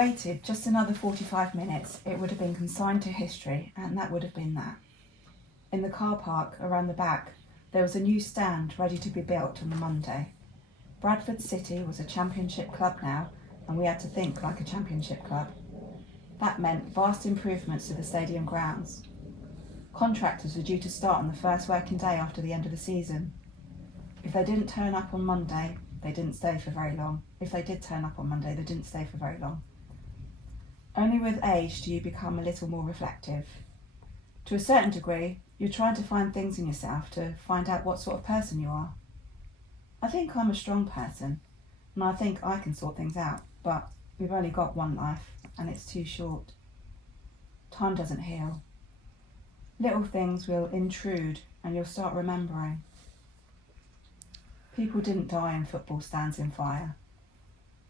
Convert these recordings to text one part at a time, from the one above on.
waited just another 45 minutes, it would have been consigned to history, and that would have been that. In the car park around the back, there was a new stand ready to be built on the Monday. Bradford City was a championship club now, and we had to think like a championship club. That meant vast improvements to the stadium grounds. Contractors were due to start on the first working day after the end of the season. If they didn't turn up on Monday, they didn't stay for very long. If they did turn up on Monday, they didn't stay for very long. Only with age do you become a little more reflective. To a certain degree, you're trying to find things in yourself to find out what sort of person you are. I think I'm a strong person, and I think I can sort things out, but we've only got one life, and it's too short. Time doesn't heal. Little things will intrude, and you'll start remembering. People didn't die in football stands in fire.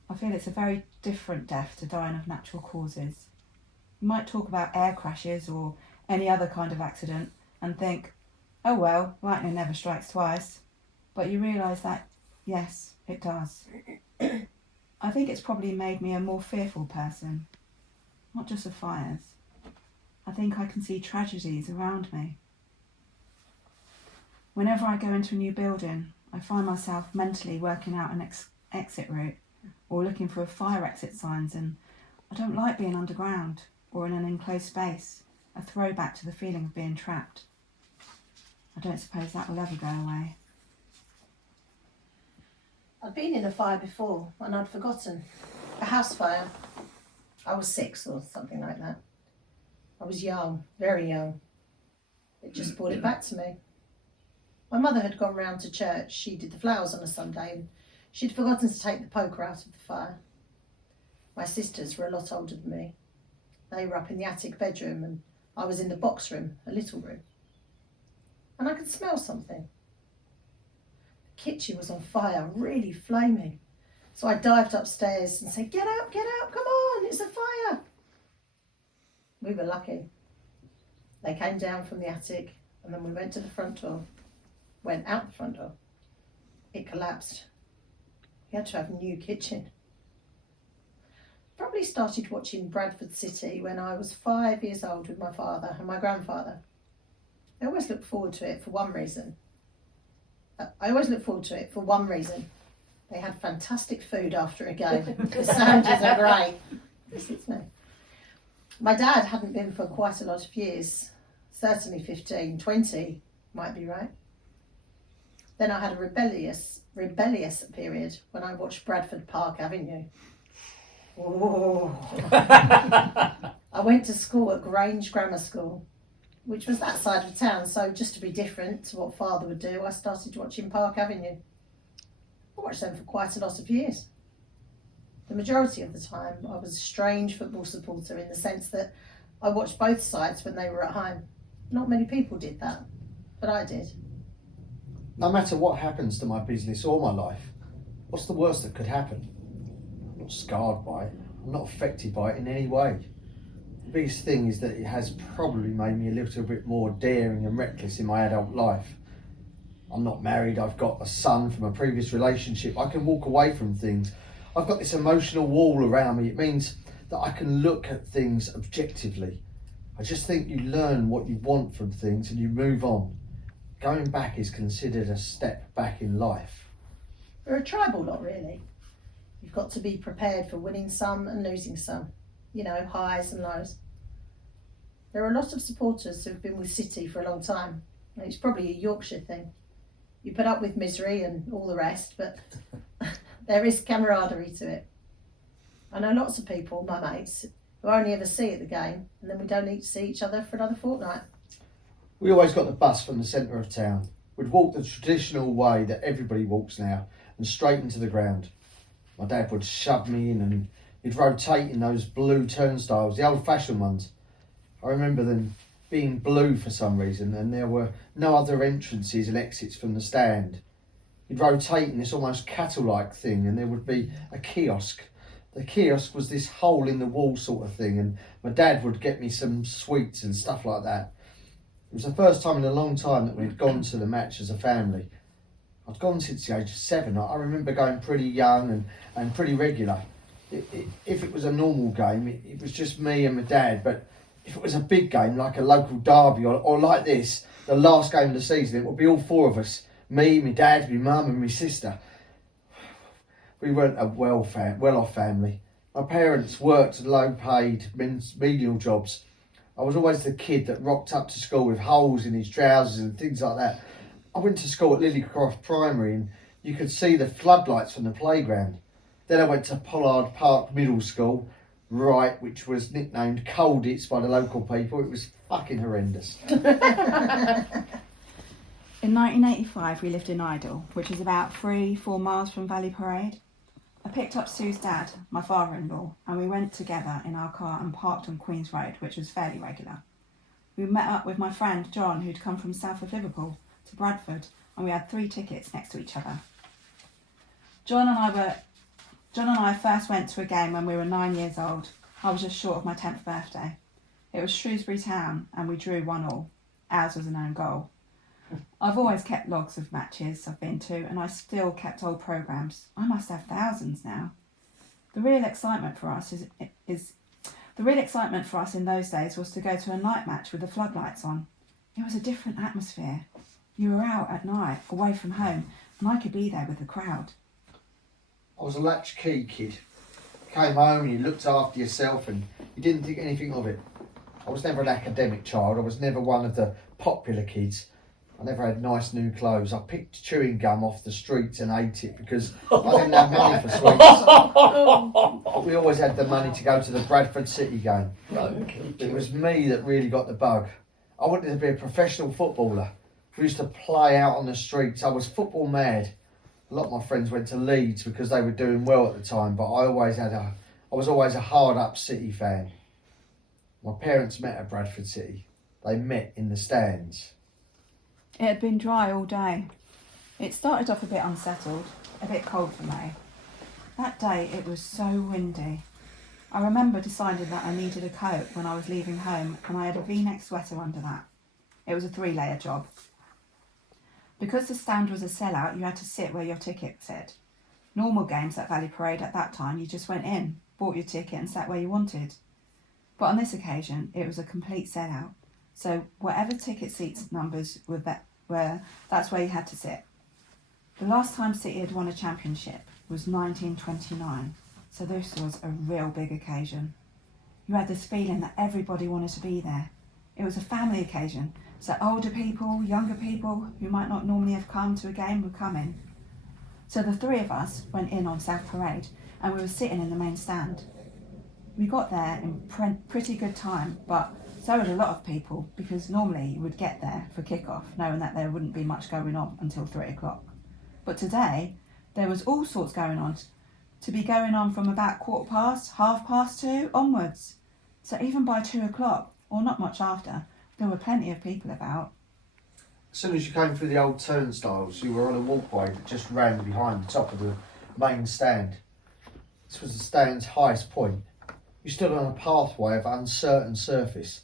I feel it's a very different death to dying of natural causes. You might talk about air crashes or any other kind of accident and think, oh well, lightning never strikes twice. But you realise that, yes, it does. I think it's probably made me a more fearful person, not just of fires. I think I can see tragedies around me. Whenever I go into a new building, I find myself mentally working out an exit route or looking for fire exit signs, and I don't like being underground or in an enclosed space, a throwback to the feeling of being trapped. I don't suppose that will ever go away. I'd been in a fire before and I'd forgotten. A house fire. I was 6 or something like that. I was young, very young. It just brought it back to me. My mother had gone round to church. She did the flowers on a Sunday and she'd forgotten to take the poker out of the fire. My sisters were a lot older than me. They were up in the attic bedroom and I was in the box room, a little room. And I could smell something. The kitchen was on fire, really flaming. So I dived upstairs and said, get out, come on, it's a fire. We were lucky. They came down from the attic and then we went to the front door. Went out the front door. It collapsed. We had to have a new kitchen. Probably started watching Bradford City when I was 5 years old with my father and my grandfather. I always look forward to it for one reason. They had fantastic food after a game. The sandwiches are great. This is me. My dad hadn't been for quite a lot of years. Certainly 15, 20 might be right. Then I had a rebellious period when I watched Bradford Park Avenue. Oh. I went to school at Grange Grammar School, which was that side of town, so just to be different to what father would do, I started watching Park Avenue. I watched them for quite a lot of years. The majority of the time, I was a strange football supporter in the sense that I watched both sides when they were at home. Not many people did that, but I did. No matter what happens to my business or my life, what's the worst that could happen? I'm not scarred by it. I'm not affected by it in any way. The biggest thing is that it has probably made me a little bit more daring and reckless in my adult life. I'm not married, I've got a son from a previous relationship. I can walk away from things. I've got this emotional wall around me. It means that I can look at things objectively. I just think you learn what you want from things and you move on. Going back is considered a step back in life. We're a tribal lot, really. You've got to be prepared for winning some and losing some. You know, highs and lows. There are a lot of supporters who've been with City for a long time. It's probably a Yorkshire thing. You put up with misery and all the rest, but there is camaraderie to it. I know lots of people, my mates, who only ever see at the game, and then we don't need to see each other for another fortnight. We always got the bus from the centre of town. We'd walk the traditional way that everybody walks now and straight into the ground. My dad would shove me in and he'd rotate in those blue turnstiles, the old-fashioned ones. I remember them being blue for some reason and there were no other entrances and exits from the stand. He'd rotate in this almost cattle-like thing and there would be a kiosk. The kiosk was this hole in the wall sort of thing and my dad would get me some sweets and stuff like that. It was the first time in a long time that we'd gone to the match as a family. I'd gone since the age of 7. I remember going pretty young and pretty regular. If it was a normal game, it was just me and my dad. But if it was a big game, like a local derby or like this, the last game of the season, it would be all four of us. Me, my dad, my mum and my sister. We weren't a well-off family. My parents worked low-paid menial jobs. I was always the kid that rocked up to school with holes in his trousers and things like that. I went to school at Lilycroft Primary and you could see the floodlights from the playground. Then I went to Pollard Park Middle School, which was nicknamed Colditz by the local people. It was fucking horrendous. In 1985, we lived in Idle, which is about 3-4 miles from Valley Parade. I picked up Sue's dad, my father-in-law, and we went together in our car and parked on Queen's Road, which was fairly regular. We met up with my friend John, who'd come from south of Liverpool to Bradford, and we had 3 tickets next to each other. John and I first went to a game when we were 9 years old. I was just short of my 10th birthday. It was Shrewsbury Town, and we drew 1-1. Ours was an own goal. I've always kept logs of matches I've been to, and I still kept old programmes. I must have thousands now. The real excitement for us in those days was to go to a night match with the floodlights on. It was a different atmosphere. You were out at night, away from home, and I could be there with the crowd. I was a latchkey kid. Came home and you looked after yourself and you didn't think anything of it. I was never an academic child. I was never one of the popular kids. I never had nice new clothes. I picked chewing gum off the streets and ate it because I didn't have money for sweets. We always had the money to go to the Bradford City game. It was me that really got the bug. I wanted to be a professional footballer. We used to play out on the streets. I was football mad. A lot of my friends went to Leeds because they were doing well at the time, but I was always a hard-up City fan. My parents met at Bradford City. They met in the stands. It had been dry all day. It started off a bit unsettled, a bit cold for me. That day it was so windy. I remember deciding that I needed a coat when I was leaving home, and I had a V-neck sweater under that. It was a 3-layer job. Because the stand was a sellout, you had to sit where your ticket said. Normal games at Valley Parade at that time, you just went in, bought your ticket and sat where you wanted. But on this occasion, it was a complete sellout. So whatever ticket seats numbers were, that's where you had to sit. The last time City had won a championship was 1929, so this was a real big occasion. You had this feeling that everybody wanted to be there. It was a family occasion, so older people, younger people who might not normally have come to a game were coming. So the 3 of us went in on South Parade and we were sitting in the main stand. We got there in pretty good time, but so did a lot of people, because normally you would get there for kick-off knowing that there wouldn't be much going on until 3 o'clock. But today there was all sorts going on, to be going on from about 2:15, 2:30 onwards. So even by 2 o'clock, or not much after, there were plenty of people about. As soon as you came through the old turnstiles, you were on a walkway that just ran behind the top of the main stand. This was the stand's highest point. You stood on a pathway of uncertain surface.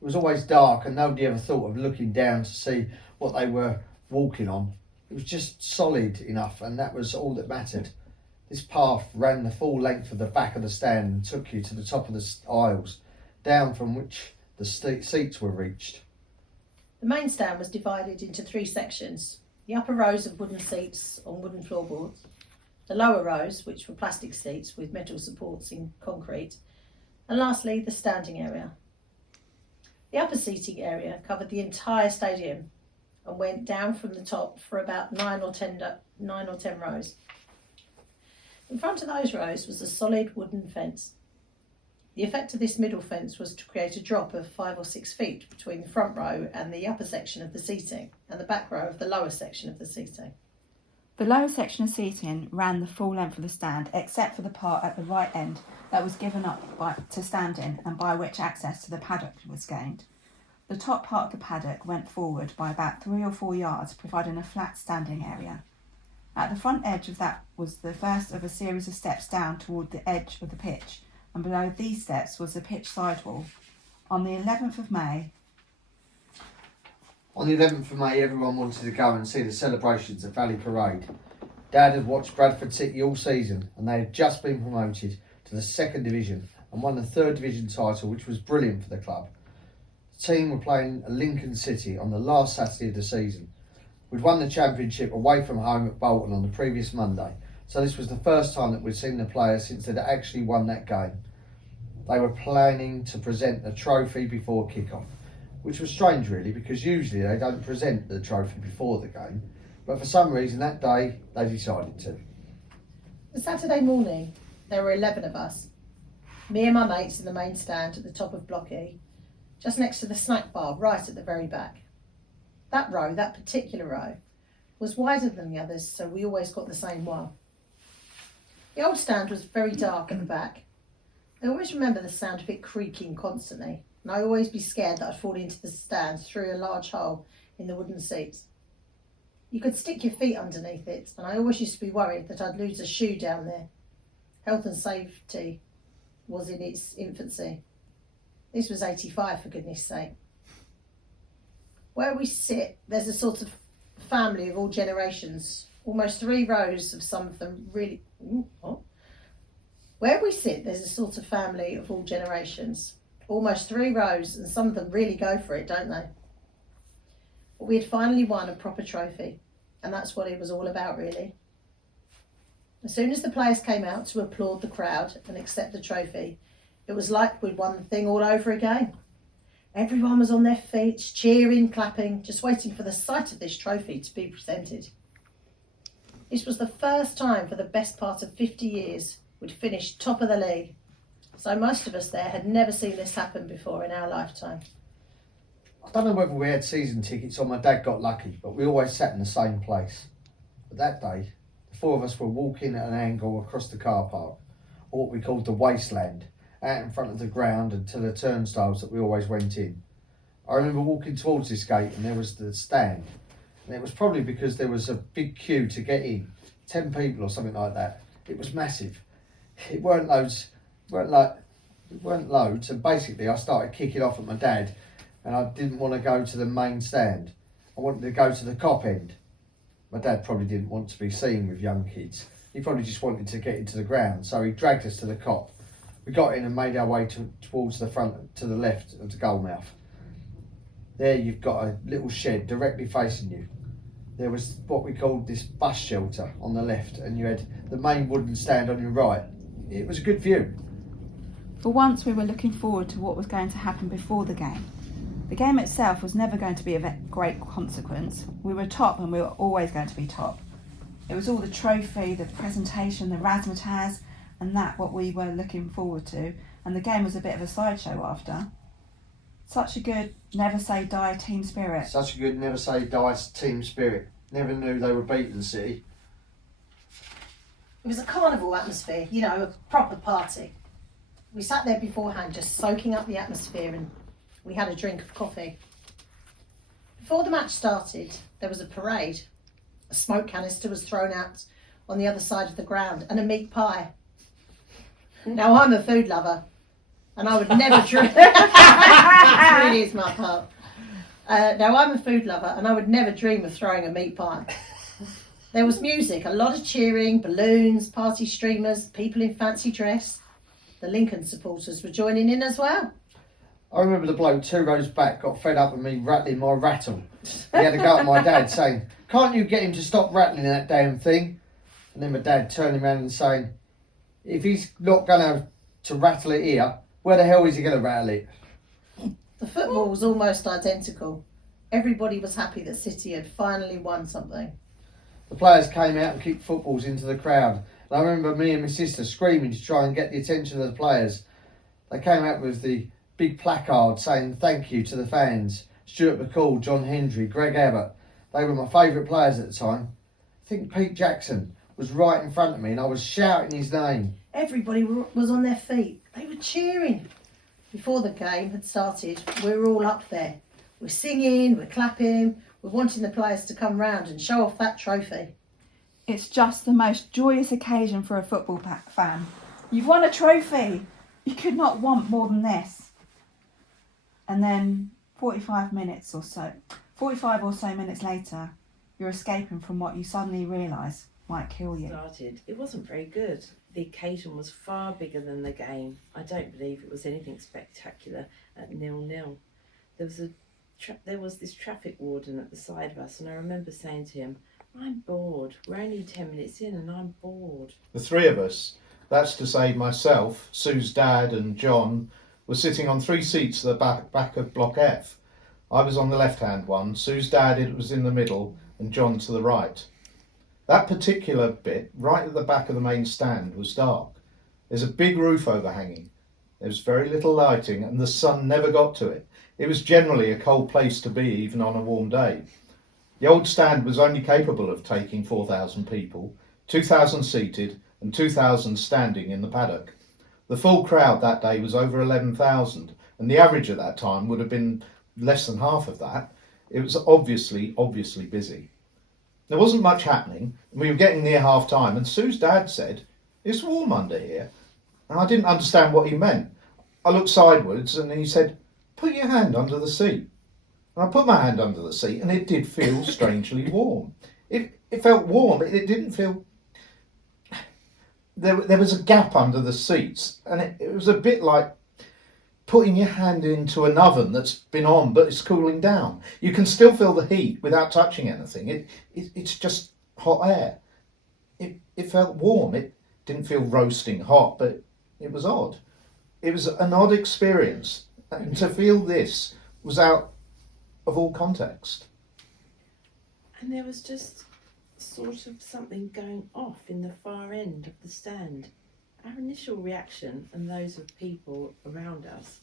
It was always dark and nobody ever thought of looking down to see what they were walking on. It was just solid enough, and that was all that mattered. This path ran the full length of the back of the stand and took you to the top of the aisles, down from which the seats were reached. The main stand was divided into 3 sections. The upper rows of wooden seats on wooden floorboards, the lower rows, which were plastic seats with metal supports in concrete, and lastly, the standing area. The upper seating area covered the entire stadium and went down from the top for about 9 or 10 rows. In front of those rows was a solid wooden fence. The effect of this middle fence was to create a drop of 5 or 6 feet between the front row and the upper section of the seating, and the back row of the lower section of the seating. The lower section of seating ran the full length of the stand, except for the part at the right end that was given up to stand in and by which access to the paddock was gained. The top part of the paddock went forward by about 3 or 4 yards, providing a flat standing area. At the front edge of that was the first of a series of steps down toward the edge of the pitch, and below these steps was the pitch sidewall. On the 11th of May, everyone wanted to go and see the celebrations at Valley Parade. Dad had watched Bradford City all season, and they had just been promoted to the second division and won the third division title, which was brilliant for the club. The team were playing Lincoln City on the last Saturday of the season. We'd won the championship away from home at Bolton on the previous Monday, so this was the first time that we'd seen the players since they'd actually won that game. They were planning to present a trophy before kick-off, which was strange really, because usually they don't present the trophy before the game, but for some reason that day they decided to. The Saturday morning, there were 11 of us. Me and my mates in the main stand at the top of Block E, just next to the snack bar right at the very back. That row, that particular row, was wider than the others, so we always got the same one. The old stand was very dark at the back. I always remember the sound of it creaking constantly, and I'd always be scared that I'd fall into the stand through a large hole in the wooden seats. You could stick your feet underneath it, and I always used to be worried that I'd lose a shoe down there. Health and safety was in its infancy. This was 85, for goodness sake. Where we sit, there's a sort of family of all generations, almost 3 rows of some of them really... Where we sit, there's a sort of family of all generations, almost 3 rows, and some of them really go for it, don't they? But we had finally won a proper trophy, and that's what it was all about, really. As soon as the players came out to applaud the crowd and accept the trophy, it was like we'd won the thing all over again. Everyone was on their feet, cheering, clapping, just waiting for the sight of this trophy to be presented. This was the first time for the best part of 50 years we'd finished top of the league, so most of us there had never seen this happen before in our lifetime. I don't know whether we had season tickets or my dad got lucky, but we always sat in the same place. But that day, the 4 of us were walking at an angle across the car park, or what we called the wasteland, out in front of the ground and to the turnstiles that we always went in. I remember walking towards this gate and there was the stand, and it was probably because there was a big queue to get in, 10 people or something like that. It was massive. It weren't loads, and basically I started kicking off at my dad, and I didn't want to go to the main stand. I wanted to go to the cop end. My dad probably didn't want to be seen with young kids. He probably just wanted to get into the ground, so he dragged us to the cop. We got in and made our way towards the front, to the left of the goal mouth. There you've got a little shed directly facing you. There was what we called this bus shelter on the left, and you had the main wooden stand on your right. It was a good view. For once we were looking forward to what was going to happen before the game. The game itself was never going to be of great consequence. We were top and we were always going to be top. It was all the trophy, the presentation, the razzmatazz, and that what we were looking forward to, and the game was a bit of a sideshow after. Such a good never say die team spirit. Such a good never say die team spirit. Never knew they were beating City. It was a carnival atmosphere, you know, a proper party. We sat there beforehand just soaking up the atmosphere, and we had a drink of coffee. Before the match started, there was a parade. A smoke canister was thrown out on the other side of the ground, and a meat pie. Now, I'm a food lover, and I would never dream... It really is my part. Now, I'm a food lover, and I would never dream of throwing a meat pie. There was music, a lot of cheering, balloons, party streamers, people in fancy dress. The Lincoln supporters were joining in as well. I remember the bloke 2 rows back got fed up with me rattling my rattle. He had to go at my dad saying, "Can't you get him to stop rattling that damn thing?" And then my dad turning around and saying, "If he's not going to rattle it here, where the hell is he going to rattle it?" The football was almost identical. Everybody was happy that City had finally won something. The players came out and kicked footballs into the crowd. And I remember me and my sister screaming to try and get the attention of the players. They came out with the big placard saying thank you to the fans. Stuart McCall, John Hendry, Greg Abbott. They were my favourite players at the time. I think Pete Jackson was right in front of me and I was shouting his name. Everybody was on their feet. They were cheering. Before the game had started, we were all up there. We're singing, we're clapping, we're wanting the players to come round and show off that trophy. It's just the most joyous occasion for a football fan. You've won a trophy. You could not want more than this. And then 45 or so minutes later, you're escaping from what you suddenly realise might kill you. Started, it wasn't very good. The occasion was far bigger than the game. I don't believe it was anything spectacular at 0-0. There was this traffic warden at the side of us, and I remember saying to him, "I'm bored. We're only 10 minutes in and I'm bored." The three of us, that's to say myself, Sue's dad and John, were sitting on 3 seats at the back of Block F. I was on the left-hand one, Sue's dad was in the middle, and John to the right. That particular bit, right at the back of the main stand, was dark. There's a big roof overhanging. There was very little lighting, and the sun never got to it. It was generally a cold place to be, even on a warm day. The old stand was only capable of taking 4,000 people, 2,000 seated and 2,000 standing in the paddock. The full crowd that day was over 11,000, and the average at that time would have been less than half of that. It was obviously busy. There wasn't much happening, and we were getting near half time, and Sue's dad said, "It's warm under here." And I didn't understand what he meant. I looked sideways, and he said, "Put your hand under the seat." And I put my hand under the seat, and it did feel strangely warm. It felt warm, but it didn't feel... There was a gap under the seats, and it was a bit like putting your hand into an oven that's been on, but it's cooling down. You can still feel the heat without touching anything. It's just hot air. It felt warm. It didn't feel roasting hot, but it was odd. It was an odd experience, and to feel this was out of all context. And there was just sort of something going off in the far end of the stand. Our initial reaction, and those of people around us,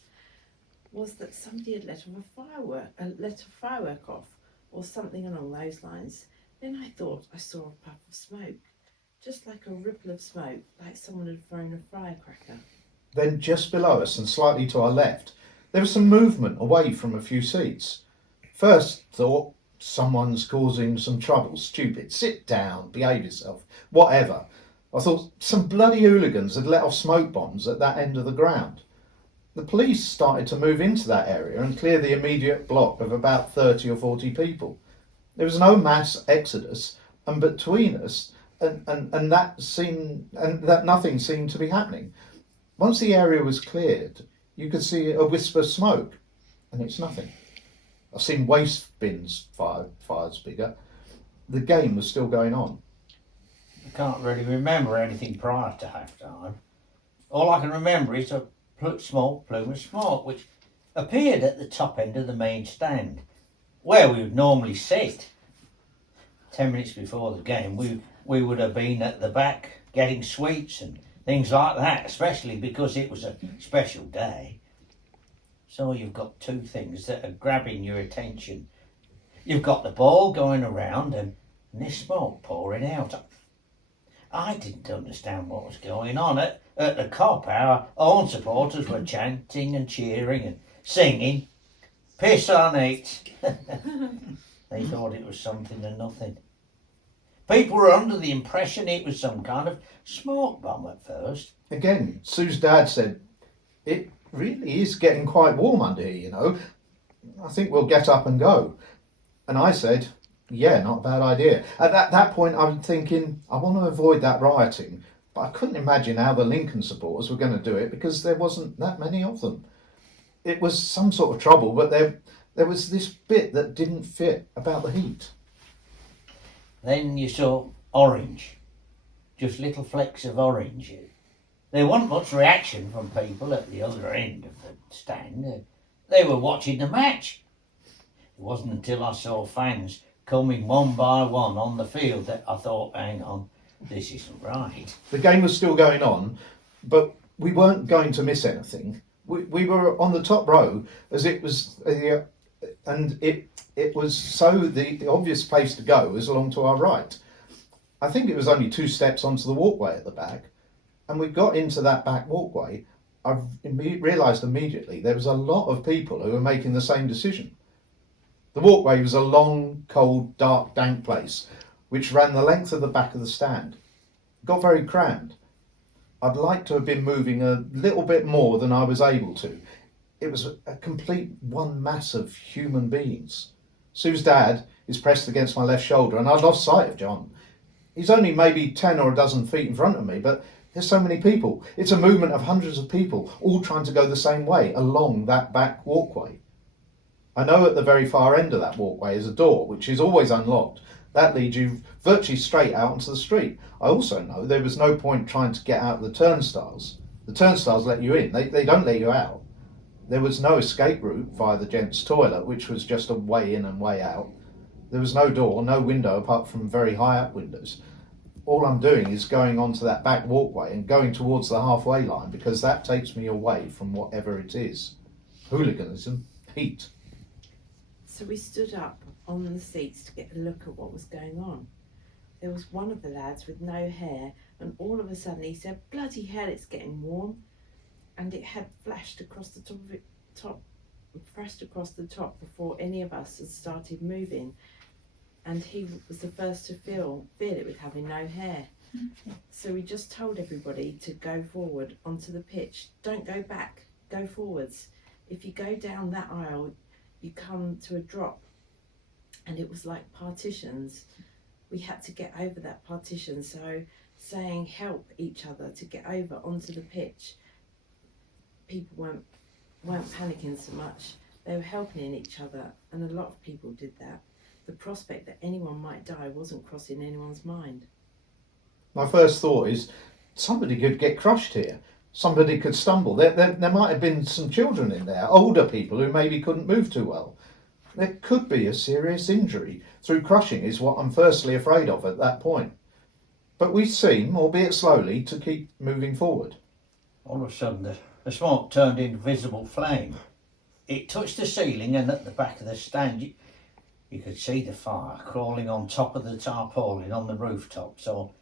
was that somebody had let a firework off, or something along those lines. Then I thought I saw a puff of smoke, just like a ripple of smoke, like someone had thrown a firecracker. Then just below us and slightly to our left, there was some movement away from a few seats. First thought, someone's causing some trouble, stupid, sit down, behave yourself, whatever. I thought some bloody hooligans had let off smoke bombs at that end of the ground. The police started to move into that area and clear the immediate block of about 30 or 40 people. There was no mass exodus, and between us and that nothing seemed to be happening. Once the area was cleared, you could see a wisp of smoke, and it's nothing. I've seen waste bins fires bigger. The game was still going on. I can't really remember anything prior to half time. All I can remember is a small plume of smoke which appeared at the top end of the main stand, where we would normally sit. 10 minutes before the game, we would have been at the back getting sweets and things like that, especially because it was a special day. So you've got two things that are grabbing your attention. You've got the ball going around and this smoke pouring out. I didn't understand what was going on. At the Cop, our own supporters were chanting and cheering and singing, "Piss on it." They thought it was something and nothing. People were under the impression it was some kind of smoke bomb at first. Again, Sue's dad said, "It really is getting quite warm under here, you know. I think we'll get up and go." And I said, "Yeah, not a bad idea." At that point, I was thinking, I want to avoid that rioting, but I couldn't imagine how the Lincoln supporters were going to do it because there wasn't that many of them. It was some sort of trouble, but there was this bit that didn't fit about the heat. Then you saw orange, just little flecks of orange. There wasn't much reaction from people at the other end of the stand. They were watching the match. It wasn't until I saw fans coming one by one on the field that I thought, hang on, this isn't right. The game was still going on, but we weren't going to miss anything. We were on the top row as it was, and it was so the obvious place to go was along to our right. I think it was only 2 steps onto the walkway at the back, and we got into that back walkway. I realised immediately there was a lot of people who were making the same decision. The walkway was a long, cold, dark, dank place which ran the length of the back of the stand. It got very crammed. I'd like to have been moving a little bit more than I was able to. It was a complete one mass of human beings. Sue's dad is pressed against my left shoulder, and I'd lost sight of John. He's only maybe 10 or a dozen feet in front of me, but there's so many people. It's a movement of hundreds of people, all trying to go the same way along that back walkway. I know at the very far end of that walkway is a door, which is always unlocked. That leads you virtually straight out onto the street. I also know there was no point trying to get out of the turnstiles. The turnstiles let you in, they don't let you out. There was no escape route via the gents' toilet, which was just a way in and way out. There was no door, no window apart from very high up windows. All I'm doing is going onto that back walkway and going towards the halfway line, because that takes me away from whatever it is. Hooliganism, Heath. So we stood up on the seats to get a look at what was going on. There was one of the lads with no hair, and all of a sudden he said, "Bloody hell, it's getting warm." And it had flashed across the top before any of us had started moving. And he was the first to feel it with having no hair. So we just told everybody to go forward onto the pitch. Don't go back, go forwards. If you go down that aisle, you come to a drop, and it was like partitions. We had to get over that partition, so saying help each other to get over onto the pitch. People weren't panicking so much. They were helping each other, and a lot of people did that. The prospect that anyone might die wasn't crossing anyone's mind. My first thought is, somebody could get crushed here. Somebody could stumble. There might have been some children in there, older people who maybe couldn't move too well. There could be a serious injury through crushing is what I'm firstly afraid of at that point. But we seem, albeit slowly, to keep moving forward. All of a sudden, the smoke turned into visible flame. It touched the ceiling, and at the back of the stand, you could see the fire crawling on top of the tarpaulin on the rooftop. So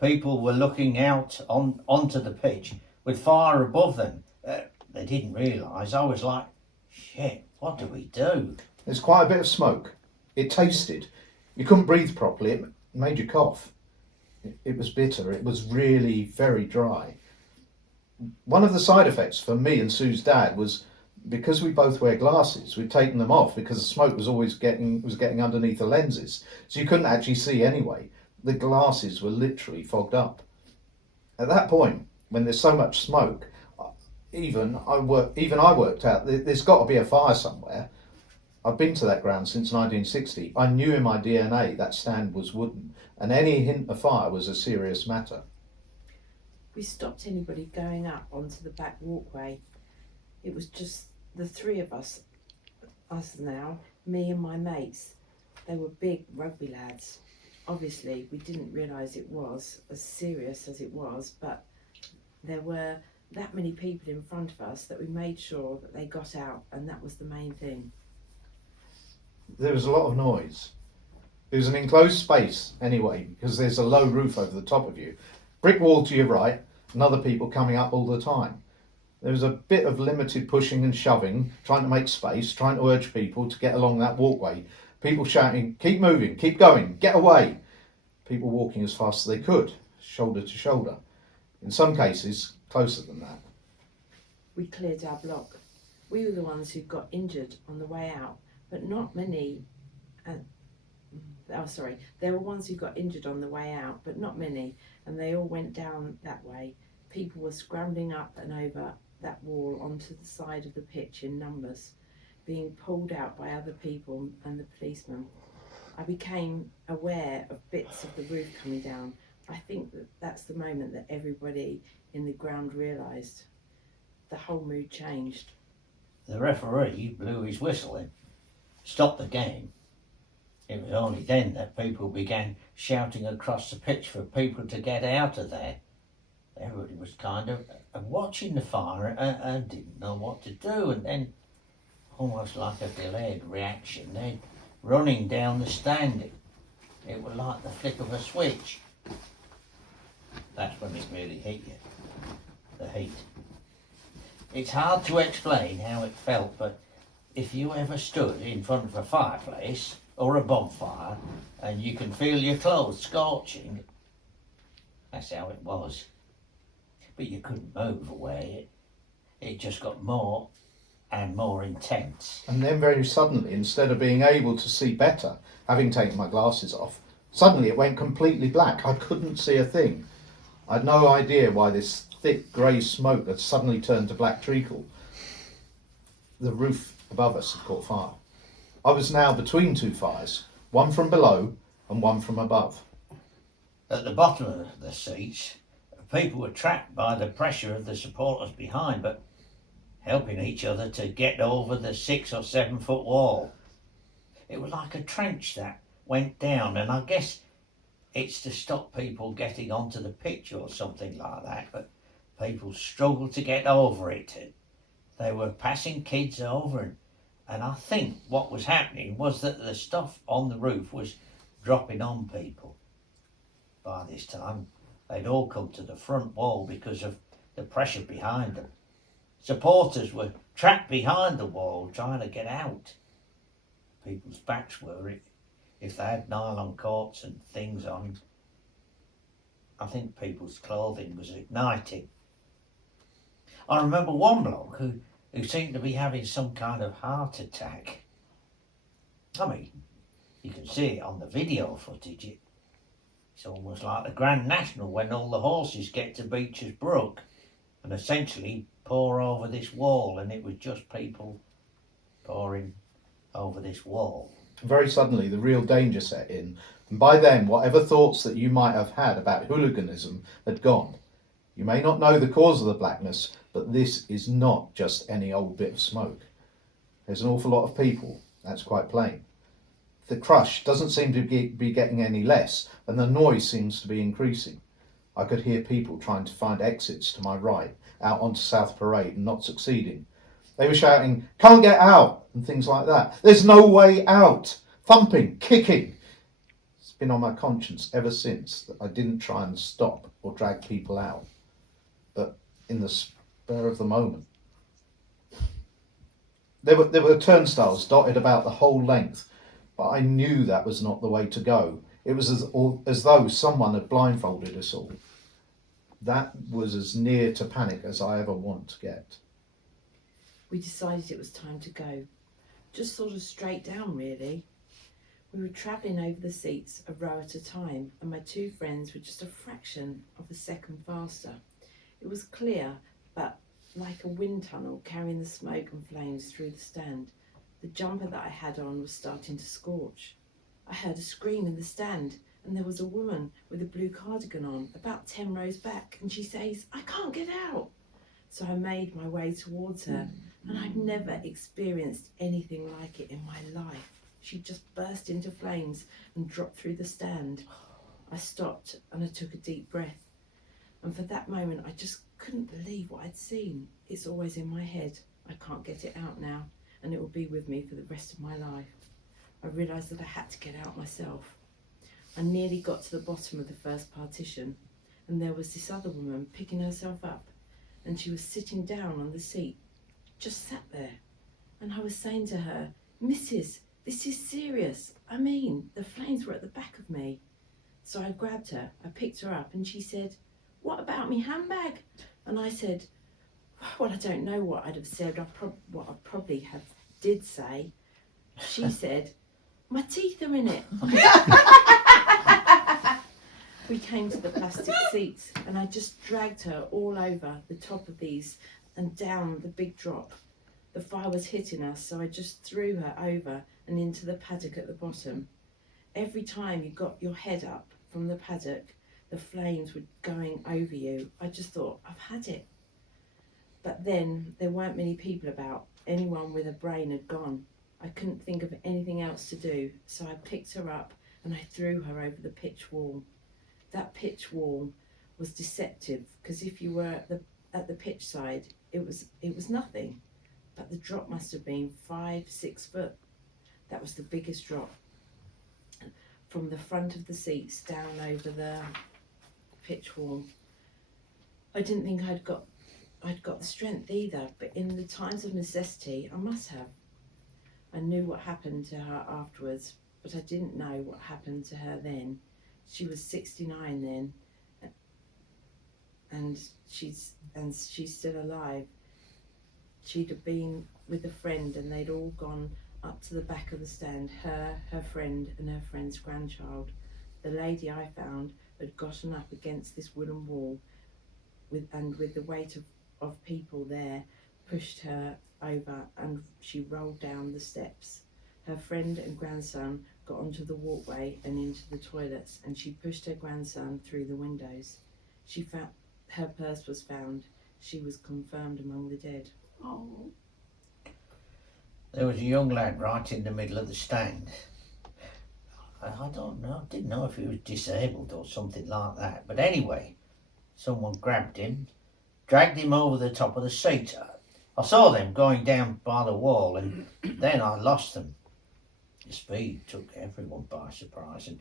people were looking out onto the pitch with fire above them. They didn't realise. I was like, shit, what do we do? There's quite a bit of smoke. It tasted. You couldn't breathe properly. It made you cough. It was bitter. It was really very dry. One of the side effects for me and Sue's dad was, because we both wear glasses, we'd taken them off because the smoke was always getting underneath the lenses, so you couldn't actually see anyway. The glasses were literally fogged up. At that point, when there's so much smoke, even I worked out there's got to be a fire somewhere. I've been to that ground since 1960. I knew in my DNA that stand was wooden, and any hint of fire was a serious matter. We stopped anybody going up onto the back walkway. It was just the three of us now, me and my mates. They were big rugby lads. Obviously, we didn't realise it was as serious as it was, but there were that many people in front of us that we made sure that they got out, and that was the main thing. There was a lot of noise. It was an enclosed space anyway, because there's a low roof over the top of you. Brick wall to your right, and other people coming up all the time. There was a bit of limited pushing and shoving, trying to make space, trying to urge people to get along that walkway. People shouting, keep moving, keep going, get away. People walking as fast as they could, shoulder to shoulder. In some cases, closer than that. We cleared our block. We were the ones who got injured on the way out, but not many. There were ones who got injured on the way out, but not many, and they all went down that way. People were scrambling up and over that wall onto the side of the pitch in numbers, being pulled out by other people and the policemen. I became aware of bits of the roof coming down. I think that's the moment that everybody in the ground realised. The whole mood changed. The referee blew his whistle and stopped the game. It was only then that people began shouting across the pitch for people to get out of there. Everybody was kind of watching the fire and didn't know what to do, and then, almost like a delayed reaction, they're running down the stand. It was like the flick of a switch. That's when it really hit you, the heat. It's hard to explain how it felt, but if you ever stood in front of a fireplace or a bonfire and you can feel your clothes scorching, that's how it was. But you couldn't move away. It just got more and more intense. And then very suddenly, instead of being able to see better, having taken my glasses off, Suddenly it went completely black. I couldn't see a thing. I had no idea why this thick grey smoke had suddenly turned to black treacle. The roof above us had caught fire. I was now between two fires, one from below and one from above. At the bottom of the seats, people were trapped by the pressure of the supporters behind, but helping each other to get over the 6 or 7 foot wall. It was like a trench that went down, and I guess it's to stop people getting onto the pitch or something like that, but people struggled to get over it. They were passing kids over, and I think what was happening was that the stuff on the roof was dropping on people. By this time, they'd all come to the front wall because of the pressure behind them. Supporters were trapped behind the wall trying to get out. People's backs were, if they had nylon coats and things on, I think people's clothing was igniting. I remember one bloke who seemed to be having some kind of heart attack. I mean, you can see it on the video footage. It's almost like the Grand National when all the horses get to Beecher's Brook and essentially pour over this wall, and it was just people pouring over this wall. Very suddenly the real danger set in, and by then whatever thoughts that you might have had about hooliganism had gone. You may not know the cause of the blackness, but this is not just any old bit of smoke. There's an awful lot of people, that's quite plain. The crush doesn't seem to be getting any less, and the noise seems to be increasing. I could hear people trying to find exits to my right, out onto South Parade, and not succeeding. They were shouting, "Can't get out," and things like that. "There's no way out!" Thumping, kicking. It's been on my conscience ever since that I didn't try and stop or drag people out. But in the spur of the moment, there were turnstiles dotted about the whole length, but I knew that was not the way to go. It was as though someone had blindfolded us all. That was as near to panic as I ever want to get. We decided it was time to go. Just sort of straight down, really. We were travelling over the seats a row at a time, and my 2 friends were just a fraction of a second faster. It was clear, but like a wind tunnel carrying the smoke and flames through the stand. The jumper that I had on was starting to scorch. I heard a scream in the stand, and there was a woman with a blue cardigan on, about 10 rows back, and she says, "I can't get out." So I made my way towards her, and I'd never experienced anything like it in my life. She just burst into flames and dropped through the stand. I stopped and I took a deep breath. And for that moment, I just couldn't believe what I'd seen. It's always in my head. I can't get it out now, and it will be with me for the rest of my life. I realised that I had to get out myself. I nearly got to the bottom of the first partition, and there was this other woman picking herself up, and she was sitting down on the seat, just sat there. And I was saying to her, "Mrs., this is serious. I mean, the flames were at the back of me." So I grabbed her, I picked her up, and she said, "What about me handbag?" And I said, well, I don't know what I'd have said, what I probably did say. She said, "My teeth are in it." We came to the plastic seats, and I just dragged her all over the top of these and down the big drop. The fire was hitting us, so I just threw her over and into the paddock at the bottom. Every time you got your head up from the paddock, the flames were going over you. I just thought, I've had it. But then there weren't many people about. Anyone with a brain had gone. I couldn't think of anything else to do, so I picked her up and I threw her over the pitch wall. That pitch wall was deceptive, because if you were at the pitch side, it was nothing. But the drop must have been 5-6 foot. That was the biggest drop. From the front of the seats down over the pitch wall. I didn't think I'd got the strength either, but in the times of necessity, I must have. I knew what happened to her afterwards, but I didn't know what happened to her then. She was 69 then, and she's still alive. She'd have been with a friend, and they'd all gone up to the back of the stand, her friend and her friend's grandchild. The lady I found had gotten up against this wooden wall with the weight of people there pushed her over and she rolled down the steps. Her friend and grandson got onto the walkway and into the toilets, and she pushed her grandson through the windows. She found her purse was found. She was confirmed among the dead. Oh. There was a young lad right in the middle of the stand. I don't know, didn't know if he was disabled or something like that. But anyway, someone grabbed him, dragged him over the top of the seat. I saw them going down by the wall, and then I lost them. The speed took everyone by surprise, and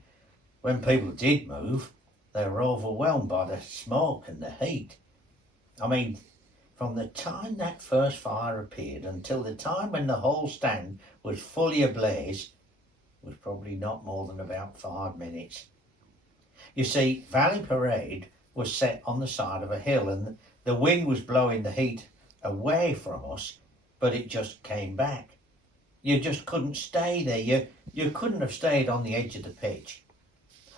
when people did move, they were overwhelmed by the smoke and the heat. I mean, from the time that first fire appeared until the time when the whole stand was fully ablaze was probably not more than about 5 minutes. You see, Valley Parade was set on the side of a hill, and the wind was blowing the heat away from us, but it just came back. You just couldn't stay there. You couldn't have stayed on the edge of the pitch.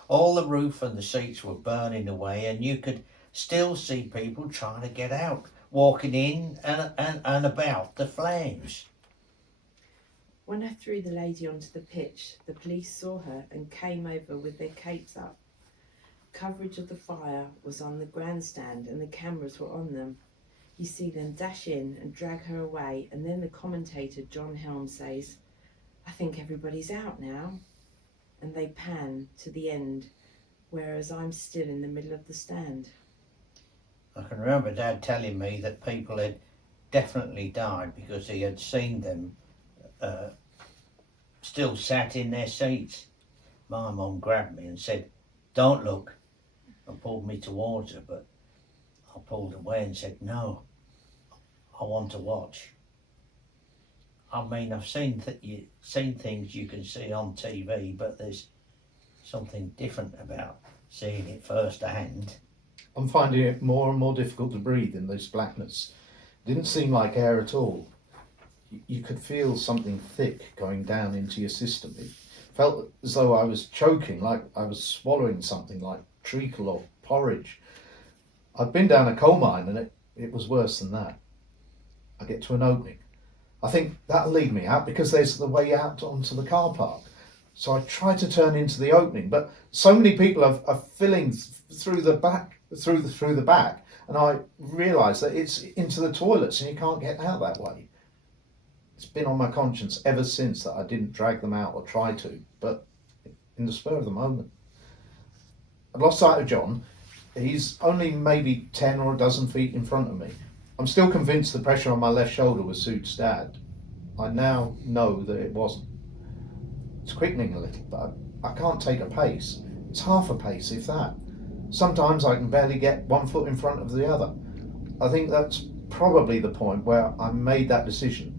All the roof and the seats were burning away, and you could still see people trying to get out, walking in and about the flames. When I threw the lady onto the pitch, the police saw her and came over with their capes up. Coverage of the fire was on the grandstand and the cameras were on them. You see them dash in and drag her away, and then the commentator John Helm says, "I think everybody's out now." And they pan to the end, whereas I'm still in the middle of the stand. I can remember Dad telling me that people had definitely died because he had seen them still sat in their seats. My mum grabbed me and said, "Don't look," and pulled me towards her, but I pulled away and said, "No, I want to watch." I mean, I've seen things you can see on TV, but there's something different about seeing it firsthand. I'm finding it more and more difficult to breathe in this blackness. It didn't seem like air at all. You could feel something thick going down into your system. It felt as though I was choking, like I was swallowing something like treacle or porridge. I'd been down a coal mine and it was worse than that. I get to an opening. I think that'll lead me out because there's the way out onto the car park. So I try to turn into the opening, but so many people are filling through the back, through the back, and I realise that it's into the toilets and you can't get out that way. It's been on my conscience ever since that I didn't drag them out or try to, but in the spur of the moment. I'd lost sight of John. He's only maybe 10 or a dozen feet in front of me. I'm still convinced the pressure on my left shoulder was Sue's dad. I now know that it wasn't. It's quickening a little, but I can't take a pace. It's half a pace, if that. Sometimes I can barely get 1 foot in front of the other. I think that's probably the point where I made that decision.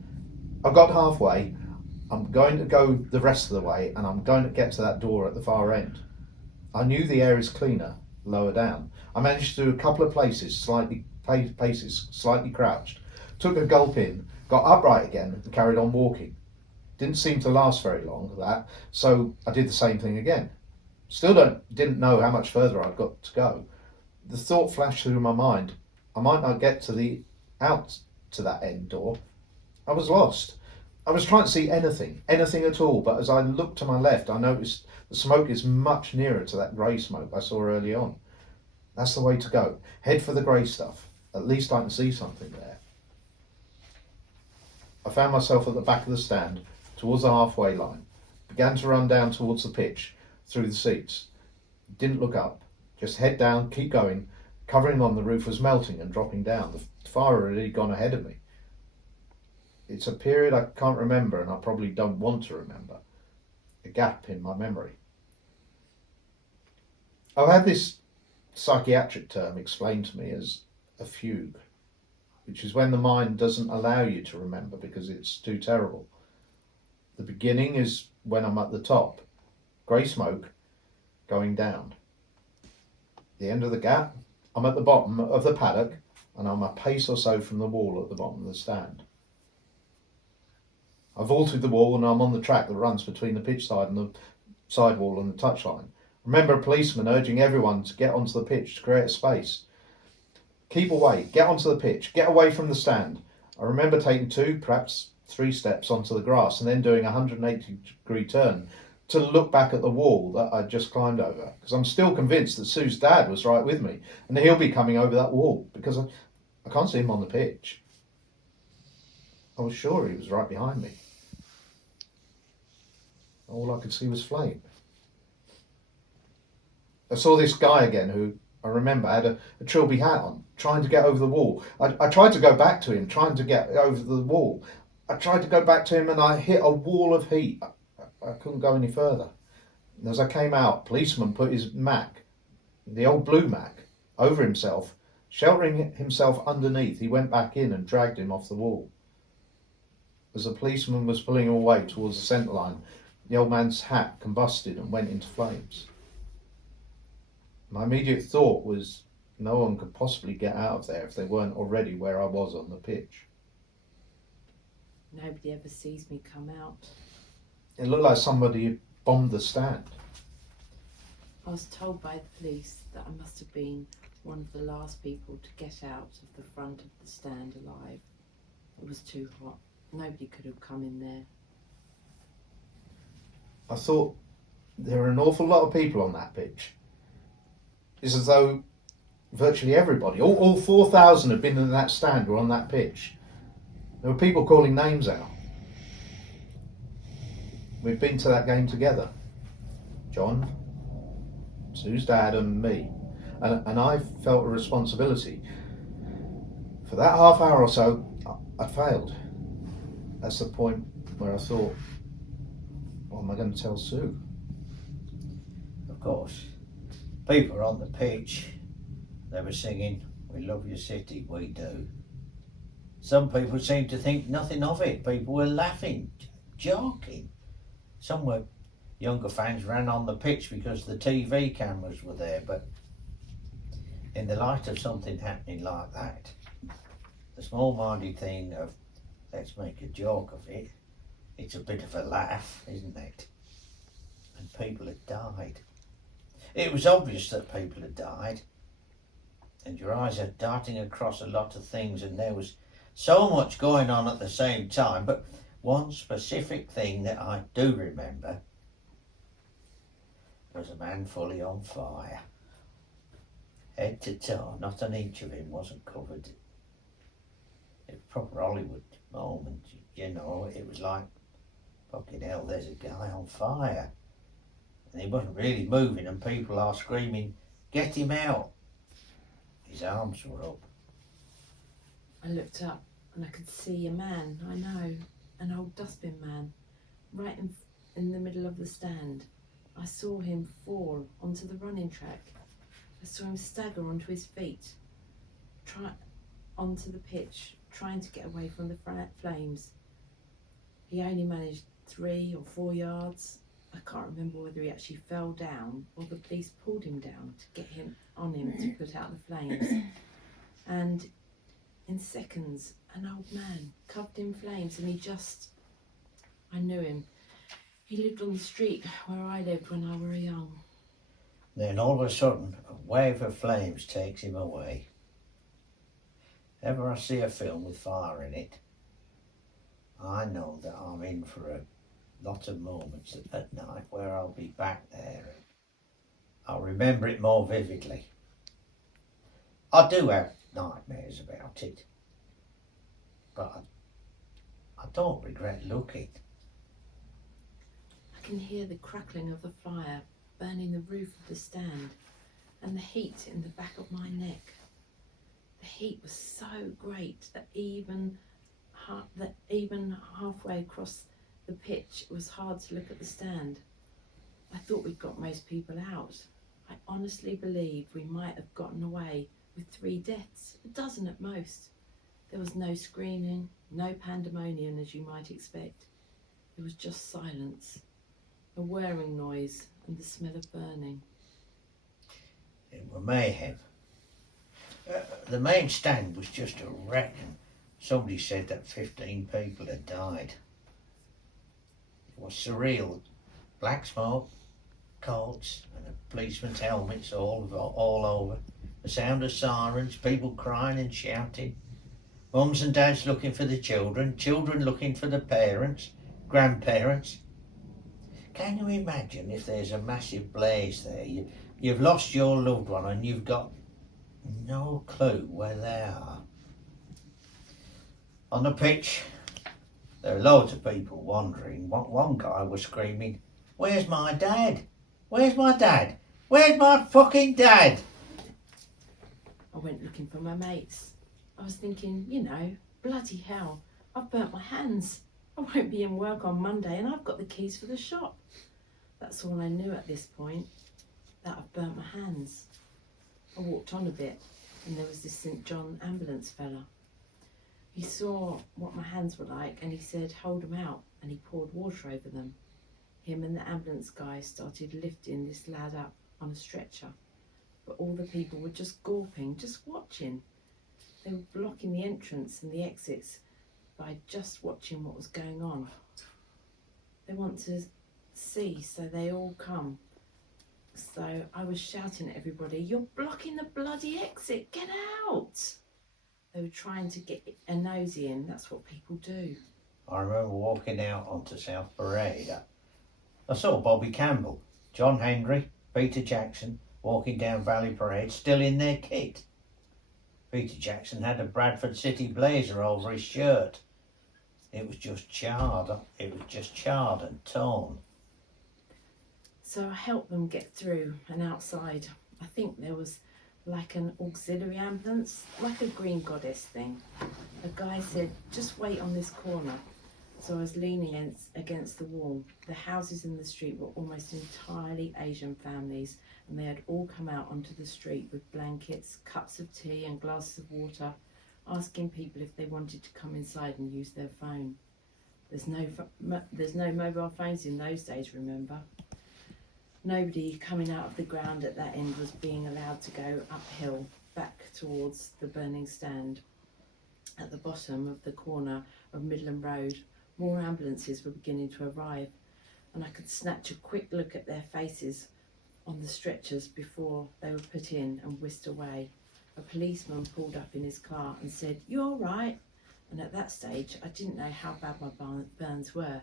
I've got halfway, I'm going to go the rest of the way, and I'm going to get to that door at the far end. I knew the air is cleaner lower down. I managed to do a couple of paces slightly crouched, took a gulp in, got upright again and carried on walking. Didn't seem to last very long, that, so I did the same thing again. Still didn't know how much further I'd got to go. The thought flashed through my mind, I might not get out to that end door. I was lost. I was trying to see anything at all, but as I looked to my left, I noticed the smoke is much nearer to that grey smoke I saw early on. That's the way to go. Head for the grey stuff. At least I can see something there. I found myself at the back of the stand, towards the halfway line. Began to run down towards the pitch, through the seats. Didn't look up. Just head down, keep going. Covering on the roof was melting and dropping down. The fire had already gone ahead of me. It's a period I can't remember, and I probably don't want to remember. A gap in my memory. I've had this psychiatric term explained to me as a fugue, which is when the mind doesn't allow you to remember because it's too terrible. The beginning is when I'm at the top, grey smoke going down. The end of the gap, I'm at the bottom of the paddock and I'm a pace or so from the wall at the bottom of the stand. I vaulted the wall and I'm on the track that runs between the pitch side and the sidewall and the touchline. Remember a policeman urging everyone to get onto the pitch to create a space. Keep away, get onto the pitch, get away from the stand. I remember taking 2, perhaps 3 steps onto the grass and then doing a 180-degree turn to look back at the wall that I'd just climbed over, because I'm still convinced that Sue's dad was right with me and that he'll be coming over that wall, because I can't see him on the pitch. I was sure he was right behind me. All I could see was flame. I saw this guy again who I remember had a trilby hat on, trying to get over the wall. I tried to go back to him, trying to get over the wall. I tried to go back to him and I hit a wall of heat. I couldn't go any further. And as I came out, policeman put his Mac, the old blue Mac, over himself, sheltering himself underneath. He went back in and dragged him off the wall. As the policeman was pulling him away towards the centre line, the old man's hat combusted and went into flames. My immediate thought was no one could possibly get out of there if they weren't already where I was on the pitch. Nobody ever sees me come out. It looked like somebody had bombed the stand. I was told by the police that I must have been one of the last people to get out of the front of the stand alive. It was too hot. Nobody could have come in there. I thought there were an awful lot of people on that pitch. It's as though virtually everybody, all 4,000 had been in that stand or on that pitch. There were people calling names out. We'd been to that game together. John, Sue's dad and me. And I felt a responsibility. For that half hour or so, I failed. That's the point where I thought, what am I going to tell Sue? Of course, people were on the pitch. They were singing, "We love your city, we do." Some people seemed to think nothing of it. People were laughing, joking. Some were younger fans ran on the pitch because the TV cameras were there, but in the light of something happening like that, the small-minded thing of let's make a joke of it, it's a bit of a laugh, isn't it? And people had died. It was obvious that people had died, and your eyes are darting across a lot of things, and there was so much going on at the same time. But one specific thing that I do remember was a man fully on fire, head to toe. Not an inch of him wasn't covered. It was proper Hollywood moment, you know. It was like, fucking hell, there's a guy on fire, and he wasn't really moving, and people are screaming, "Get him out!" His arms were up. I looked up and I could see a man I know, an old dustbin man, right in the middle of the stand. I saw him fall onto the running track. I saw him stagger onto his feet, onto the pitch, trying to get away from the flames. He only managed 3 or 4 yards. I can't remember whether he actually fell down or the police pulled him down to get him on him to put out the flames. And in seconds, an old man covered in flames, and I knew him. He lived on the street where I lived when I was young. Then all of a sudden, a wave of flames takes him away. Ever I see a film with fire in it, I know that I'm in for a lot of moments at night where I'll be back there and I'll remember it more vividly. I do have nightmares about it, but I don't regret looking. I can hear the crackling of the fire burning the roof of the stand and the heat in the back of my neck. The heat was so great that even halfway across the pitch it was hard to look at the stand. I thought we'd got most people out. I honestly believe we might have gotten away with 3 deaths, a dozen at most. There was no screaming, no pandemonium as you might expect. It was just silence, a whirring noise and the smell of burning. It were mayhem. The main stand was just a wreck, and somebody said that 15 people had died. It was surreal. Black smoke, coats and the policemen's helmets all over. The sound of sirens, people crying and shouting. Mums and dads looking for the children, children looking for the parents, grandparents. Can you imagine if there's a massive blaze there? You've lost your loved one and you've got no clue where they are. On the pitch, there are loads of people wandering. One guy was screaming, "Where's my dad? Where's my dad? Where's my fucking dad?" I went looking for my mates. I was thinking, bloody hell, I've burnt my hands. I won't be in work on Monday and I've got the keys for the shop. That's all I knew at this point, that I've burnt my hands. I walked on a bit and there was this St John ambulance fella. He saw what my hands were like and he said, "Hold them out," and he poured water over them. Him and the ambulance guy started lifting this lad up on a stretcher, but all the people were just gawping, just watching. They were blocking the entrance and the exits by just watching what was going on. They want to see, so they all come. So I was shouting at everybody, "You're blocking the bloody exit, get out!" They were trying to get a nosy in, that's what people do. I remember walking out onto South Parade. I saw Bobby Campbell, John Henry, Peter Jackson walking down Valley Parade, still in their kit. Peter Jackson had a Bradford City blazer over his shirt. It was just charred and torn. So I helped them get through and outside. I think there was like an auxiliary ambulance, like a green goddess thing. A guy said, "Just wait on this corner." So I was leaning against the wall. The houses in the street were almost entirely Asian families, and they had all come out onto the street with blankets, cups of tea and glasses of water, asking people if they wanted to come inside and use their phone. There's no mobile phones in those days, remember? Nobody coming out of the ground at that end was being allowed to go uphill back towards the burning stand. At the bottom of the corner of Midland Road, more ambulances were beginning to arrive, and I could snatch a quick look at their faces on the stretchers before they were put in and whisked away. A policeman pulled up in his car and said, "You all right?" And at that stage, I didn't know how bad my burns were,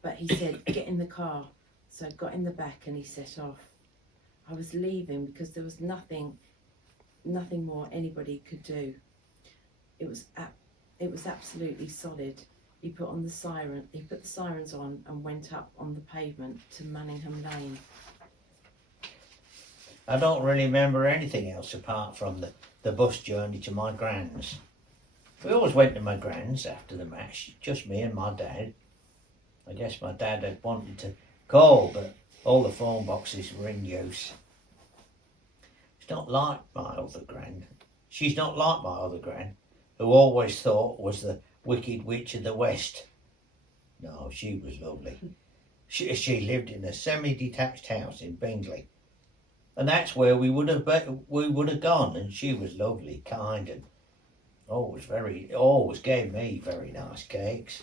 but he said, "Get in the car." So I got in the back and he set off. I was leaving because there was nothing more anybody could do. It was absolutely solid. He put the sirens on and went up on the pavement to Manningham Lane. I don't really remember anything else apart from the bus journey to my grand's. We always went to my grand's after the match, just me and my dad. I guess my dad had wanted to call, but all the phone boxes were in use. She's not like my other gran, who always thought was the Wicked Witch of the West. No, she was lovely. She lived in a semi-detached house in Bingley, and that's where we would have gone. And she was lovely, kind, and always gave me very nice cakes.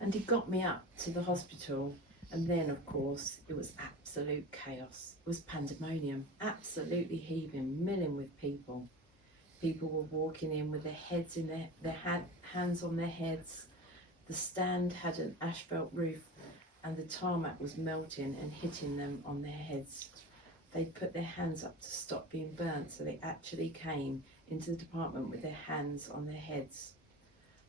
And he got me up to the hospital, and then, of course, it was absolute chaos. It was pandemonium, absolutely heaving, milling with people. People were walking in with their heads in their hands on their heads. The stand had an asphalt roof, and the tarmac was melting and hitting them on their heads. They put their hands up to stop being burnt, so they actually came into the department with their hands on their heads.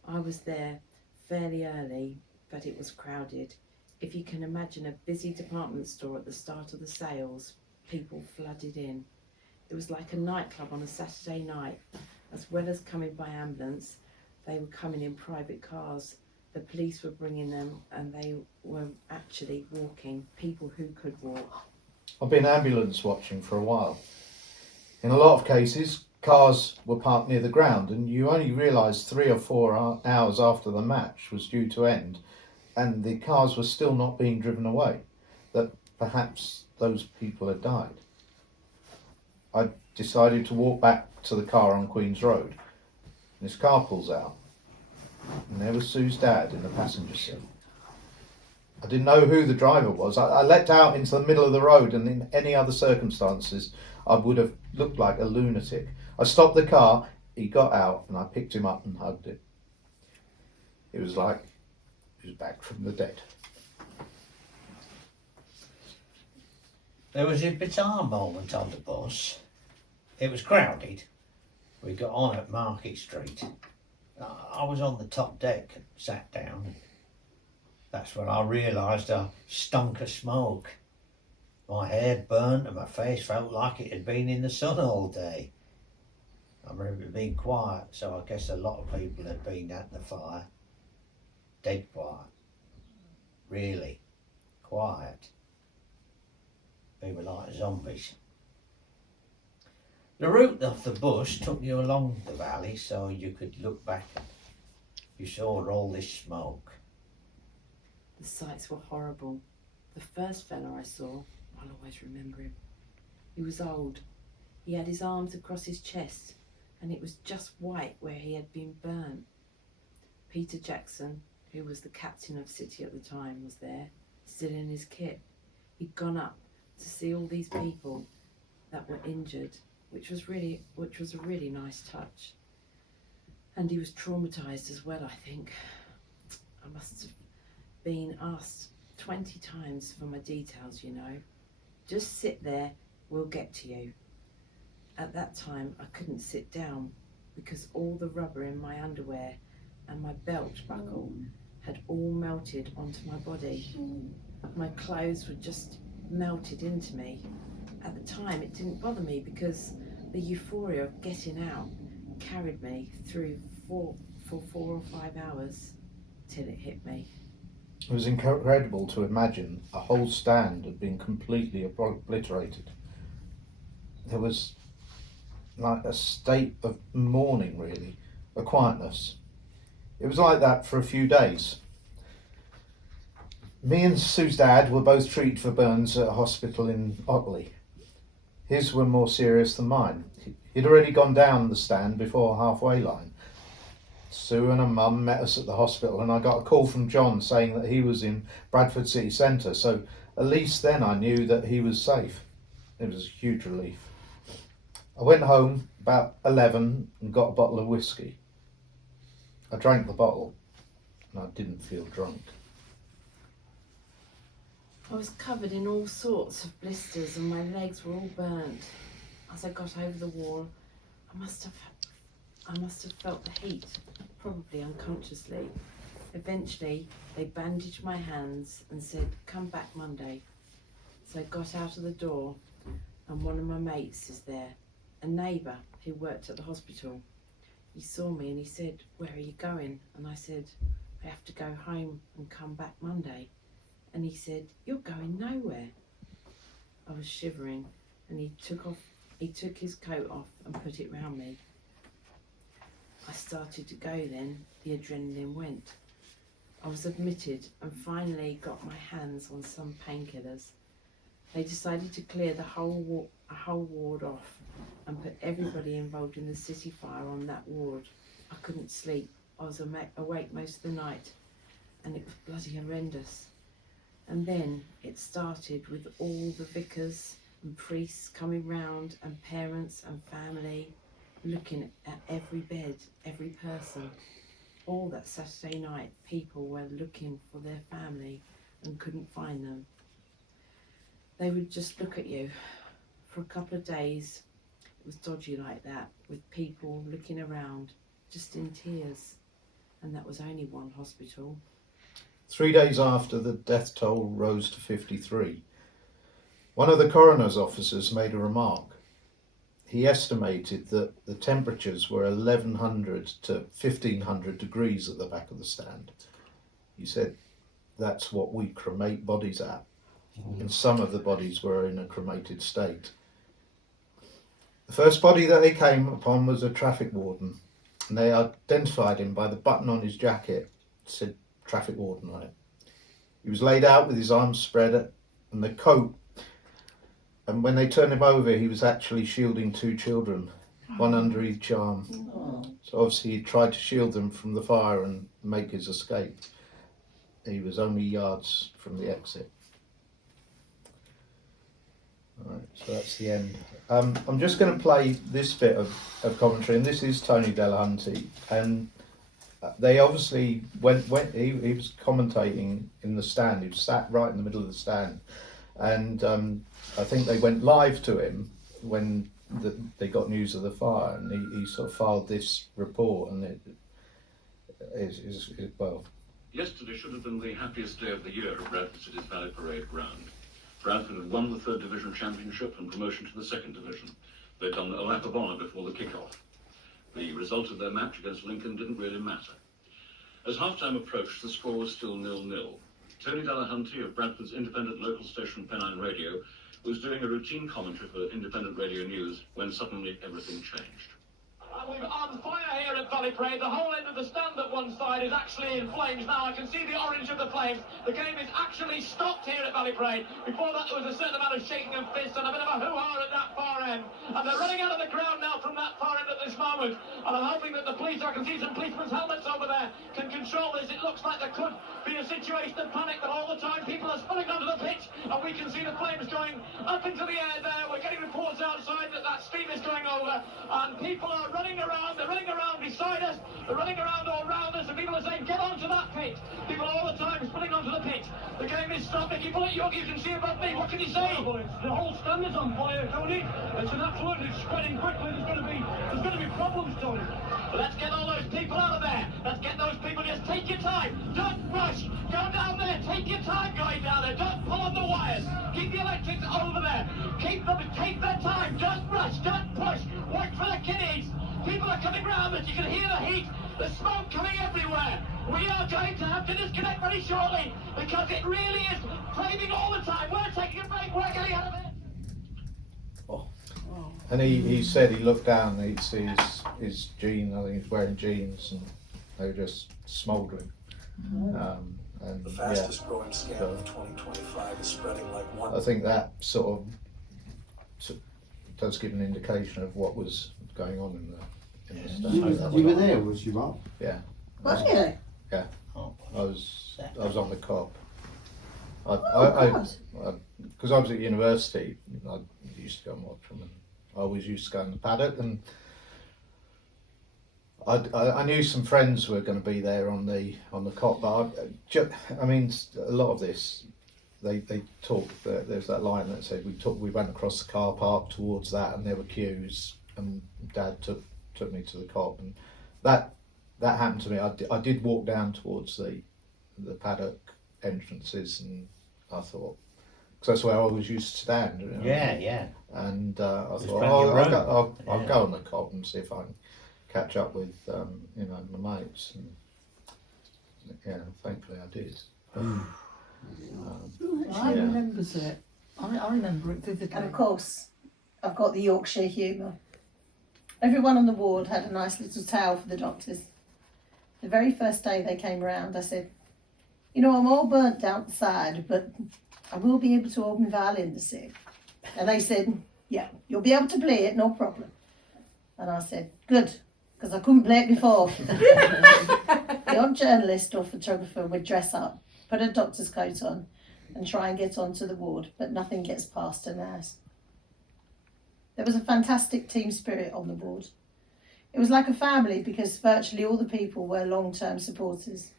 I was there fairly early, but it was crowded. If you can imagine a busy department store at the start of the sales, people flooded in. It was like a nightclub on a Saturday night. As well as coming by ambulance, they were coming in private cars. The police were bringing them, and they were actually walking, people who could walk. I've been ambulance watching for a while. In a lot of cases, cars were parked near the ground, and you only realised 3 or 4 hours after the match was due to end and the cars were still not being driven away, that perhaps those people had died. I decided to walk back to the car on Queen's Road, and this car pulls out, and there was Sue's dad in the passenger seat. I didn't know who the driver was. I leapt out into the middle of the road, and in any other circumstances, I would have looked like a lunatic. I stopped the car, he got out, and I picked him up and hugged him. It was like he was back from the dead. There was a bizarre moment on the bus. It was crowded. We got on at Market Street. I was on the top deck and sat down. That's when I realised I stunk of smoke. My hair burnt and my face felt like it had been in the sun all day. I remember it being quiet, so I guess a lot of people had been at the fire. Dead quiet. Really quiet. We were like zombies. The route of the bus took you along the valley so you could look back. You saw all this smoke. The sights were horrible. The first fella I saw, I'll always remember him. He was old. He had his arms across his chest and it was just white where he had been burnt. Peter Jackson, who was the captain of City at the time, was there, still in his kit. He'd gone up to see all these people that were injured, which was a really nice touch. And he was traumatised as well, I think. I must have been asked 20 times for my details, you know. Just sit there, we'll get to you. At that time, I couldn't sit down because all the rubber in my underwear and my belt buckle had all melted onto my body. My clothes were just melted into me. At the time, it didn't bother me because the euphoria of getting out carried me through for 4 or 5 hours till it hit me. It was incredible to imagine a whole stand had been completely obliterated. There was like a state of mourning, really, a quietness. It was like that for a few days. Me and Sue's dad were both treated for burns at a hospital in Otley. His were more serious than mine. He'd already gone down the stand before halfway line. Sue and her mum met us at the hospital and I got a call from John saying that he was in Bradford city centre, so at least then I knew that he was safe. It was a huge relief. I went home about 11 and got a bottle of whiskey. I drank the bottle and I didn't feel drunk. I was covered in all sorts of blisters and my legs were all burnt. As I got over the wall, I must have felt the heat, probably unconsciously. Eventually, they bandaged my hands and said, "Come back Monday." So I got out of the door and one of my mates is there, a neighbour who worked at the hospital. He saw me and he said, "Where are you going?" And I said, "I have to go home and come back Monday." And he said, "You're going nowhere." I was shivering and he took his coat off and put it round me. I started to go then, the adrenaline went. I was admitted and finally got my hands on some painkillers. They decided to clear a whole ward off and put everybody involved in the city fire on that ward. I couldn't sleep. I was awake most of the night and it was bloody horrendous. And then it started with all the vicars and priests coming round and parents and family looking at every bed, every person. All that Saturday night, people were looking for their family and couldn't find them. They would just look at you. For a couple of days, it was dodgy like that, with people looking around, just in tears. And that was only one hospital. 3 days after the death toll rose to 53, one of the coroner's officers made a remark. He estimated that the temperatures were 1100 to 1500 degrees at the back of the stand. He said that's what we cremate bodies at, and some of the bodies were in a cremated state. The first body that they came upon was a traffic warden, and they identified him by the button on his jacket. It said traffic warden on it. He was laid out with his arms spread and the coat, and when they turned him over he was actually shielding 2 children, one under each arm. So obviously he tried to shield them from the fire and make his escape. he was only yards from the exit. Alright, so that's the end. I'm just going to play this bit of commentary, and this is Tony Delahunty, and they obviously he was commentating in the stand. He was sat right in the middle of the stand, and I think they went live to him when they got news of the fire, and he sort of filed this report, and it is well. Yesterday should have been the happiest day of the year at Bradford City's Valley Parade ground. Bradford had won the 3rd Division Championship and promotion to the 2nd Division. They'd done a lap of honour before the kick-off. The result of their match against Lincoln didn't really matter. As half-time approached, the score was still 0-0. Tony Delahunty of Bradford's independent local station Pennine Radio was doing a routine commentary for Independent Radio News when suddenly everything changed. We're on fire here at Valley Parade. The whole end of the stand at one side is actually in flames now. I can see the orange of the flames. The game is actually stopped here at Valley Parade. Before that, there was a certain amount of shaking of fists and a bit of a hoo-ha at that far end. And they're running out of the ground now from that far end at this moment. And I'm hoping that the police, I can see some policemen's helmets over there, can control this. It looks like there could be a situation of panic, but all the time people are spilling onto the pitch, and we can see the flames going up into the air there. We're getting reports outside that steam is going over, and people are running around. They're running around beside us. They're running around all around us, and people are saying, get onto that pitch. People all the time spilling onto the pitch. The game is stopped. Mickey Bullet, you can see above me. What can you say? The whole stand is on fire, Tony. It's an absolute, it's spreading quickly. There's going to be problems, Tony. Let's get all those people out of there. Let's get those people. Just take your time. Don't rush. Go down there. Take your time going down there. Don't pull on the wires. Keep the electrics over there. Take their time. Don't rush. Don't push. Wait for the kiddies. People are coming round us. You can hear the heat. The smoke coming everywhere. We are going to have to disconnect very shortly because it really is flaming all the time. We're taking a break. We're getting out of it. And he said he looked down and he'd see his jeans, I think he was wearing jeans, and they were just smouldering. And the fastest growing scam of 2025 is spreading like one. I think that sort of does give an indication of what was going on in the stand. You were there, was you, Mark? Yeah. Was you? Yeah. I was on the cop. God. Because I was at university, I used to go and watch them, and I always used to go in the paddock, and I knew some friends were going to be there on the cop, but I mean, a lot of this, they talked. There's that line that said we went across the car park towards that, and there were queues, and Dad took me to the cop, and that happened to me. I did walk down towards the paddock entrances, and I thought, because that's where I always used to stand. You know? Yeah. And I There's thought, plenty of room. I'll go on the cop and see if I can catch up with my mates. And yeah, thankfully I did. I remembers it. I remember it vividly. And of course, I've got the Yorkshire humour. Everyone on the ward had a nice little towel for the doctors. The very first day they came round, I said, I'm all burnt down the side, but I will be able to hold my violin this year. And they said, yeah, you'll be able to play it, no problem. And I said, good, because I couldn't play it before. The odd journalist or photographer would dress up, put a doctor's coat on, and try and get onto the ward, but nothing gets past a nurse. There was a fantastic team spirit on the ward. It was like a family because virtually all the people were long-term supporters.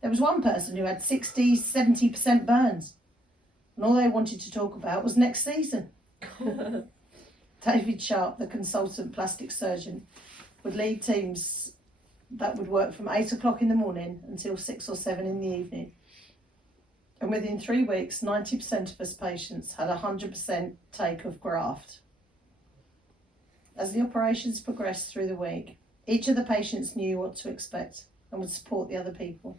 There was one person who had 60, 70% burns, and all they wanted to talk about was next season. David Sharp, the consultant plastic surgeon, would lead teams that would work from 8 o'clock in the morning until 6 or 7 in the evening. And within 3 weeks, 90% of us patients had 100% take of graft. As the operations progressed through the week, each of the patients knew what to expect and would support the other people.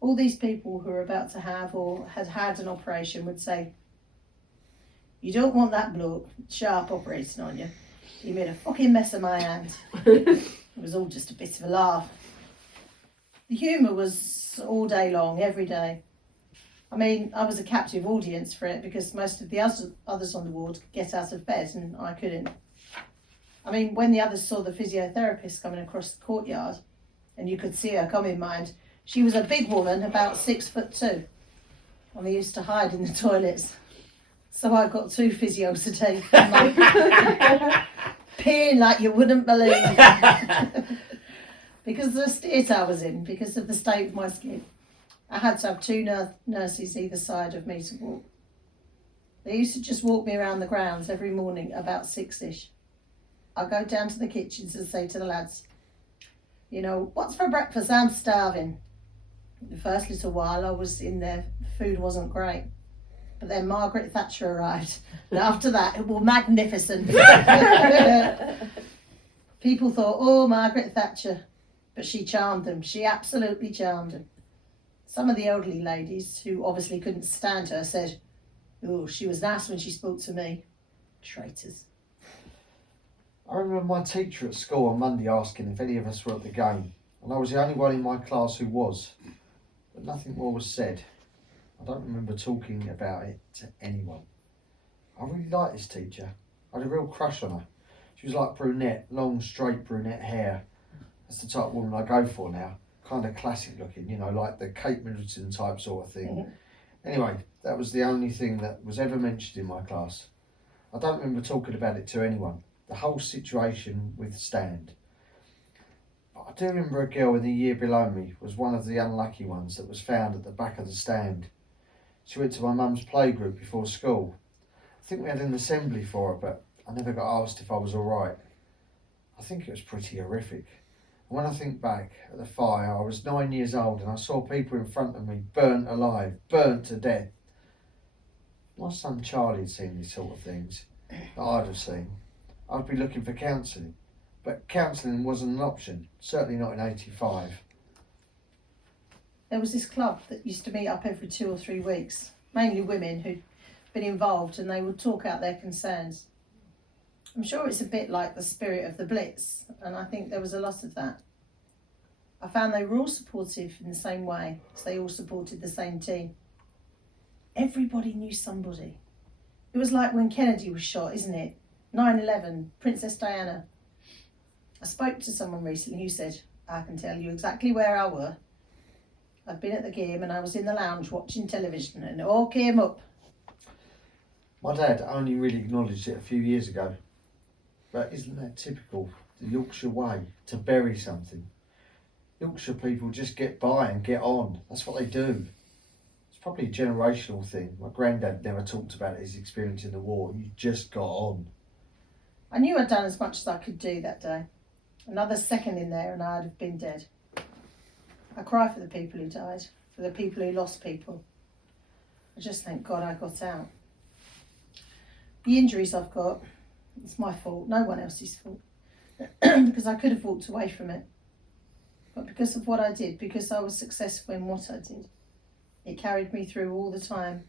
All these people who were about to have or had had an operation would say, you don't want that bloke Sharp operating on you. He made a fucking mess of my hand. It was all just a bit of a laugh. The humour was all day long, every day. I mean, I was a captive audience for it because most of the others on the ward could get out of bed and I couldn't. I mean, when the others saw the physiotherapist coming across the courtyard and you could see her come in mind, She was a big woman, about 6'2", and we used to hide in the toilets. So I got 2 physios a day, peeing like you wouldn't believe, because of the state I was in, because of the state of my skin. I had to have 2 nurses either side of me to walk. They used to just walk me around the grounds every morning about 6ish. I'd go down to the kitchens and say to the lads, you know, what's for breakfast? I'm starving. The first little while I was in there, the food wasn't great. But then Margaret Thatcher arrived. And after that, it was magnificent. People thought, oh, Margaret Thatcher. But she charmed them. She absolutely charmed them. Some of the elderly ladies, who obviously couldn't stand her, said, oh, she was nice when she spoke to me. Traitors. I remember my teacher at school on Monday asking if any of us were at the game, and I was the only one in my class who was, but nothing more was said. I don't remember talking about it to anyone. I really liked this teacher. I had a real crush on her. She was like brunette, long straight brunette hair. That's the type of woman I go for now. Kind of classic looking, you know, like the Kate Middleton type sort of thing. Mm-hmm. Anyway, that was the only thing that was ever mentioned in my class. I don't remember talking about it to anyone. The whole situation with Stand. But I do remember a girl in the year below me was one of the unlucky ones that was found at the back of the stand. She went to my mum's playgroup before school. I think we had an assembly for her, but I never got asked if I was all right. I think it was pretty horrific. And when I think back at the fire, I was 9 years old and I saw people in front of me burnt alive, burnt to death. My son Charlie had seen these sort of things that I'd have seen. I'd be looking for counselling, but counselling wasn't an option, certainly not in 85. There was this club that used to meet up every 2 or 3 weeks, mainly women who'd been involved, and they would talk out their concerns. I'm sure it's a bit like the spirit of the Blitz, and I think there was a lot of that. I found they were all supportive in the same way, because they all supported the same team. Everybody knew somebody. It was like when Kennedy was shot, isn't it? 9/11, Princess Diana. I spoke to someone recently who said, I can tell you exactly where I were. I'd been at the game and I was in the lounge watching television and it all came up. My dad only really acknowledged it a few years ago. But isn't that typical, the Yorkshire way, to bury something? Yorkshire people just get by and get on. That's what they do. It's probably a generational thing. My granddad never talked about his experience in the war. You just got on. I knew I'd done as much as I could do that day. Another second in there and I'd have been dead. I cry for the people who died, for the people who lost people. I just thank God I got out. The injuries I've got, it's my fault, no one else's fault. Because I could have walked away from it. But because of what I did, because I was successful in what I did, it carried me through all the time.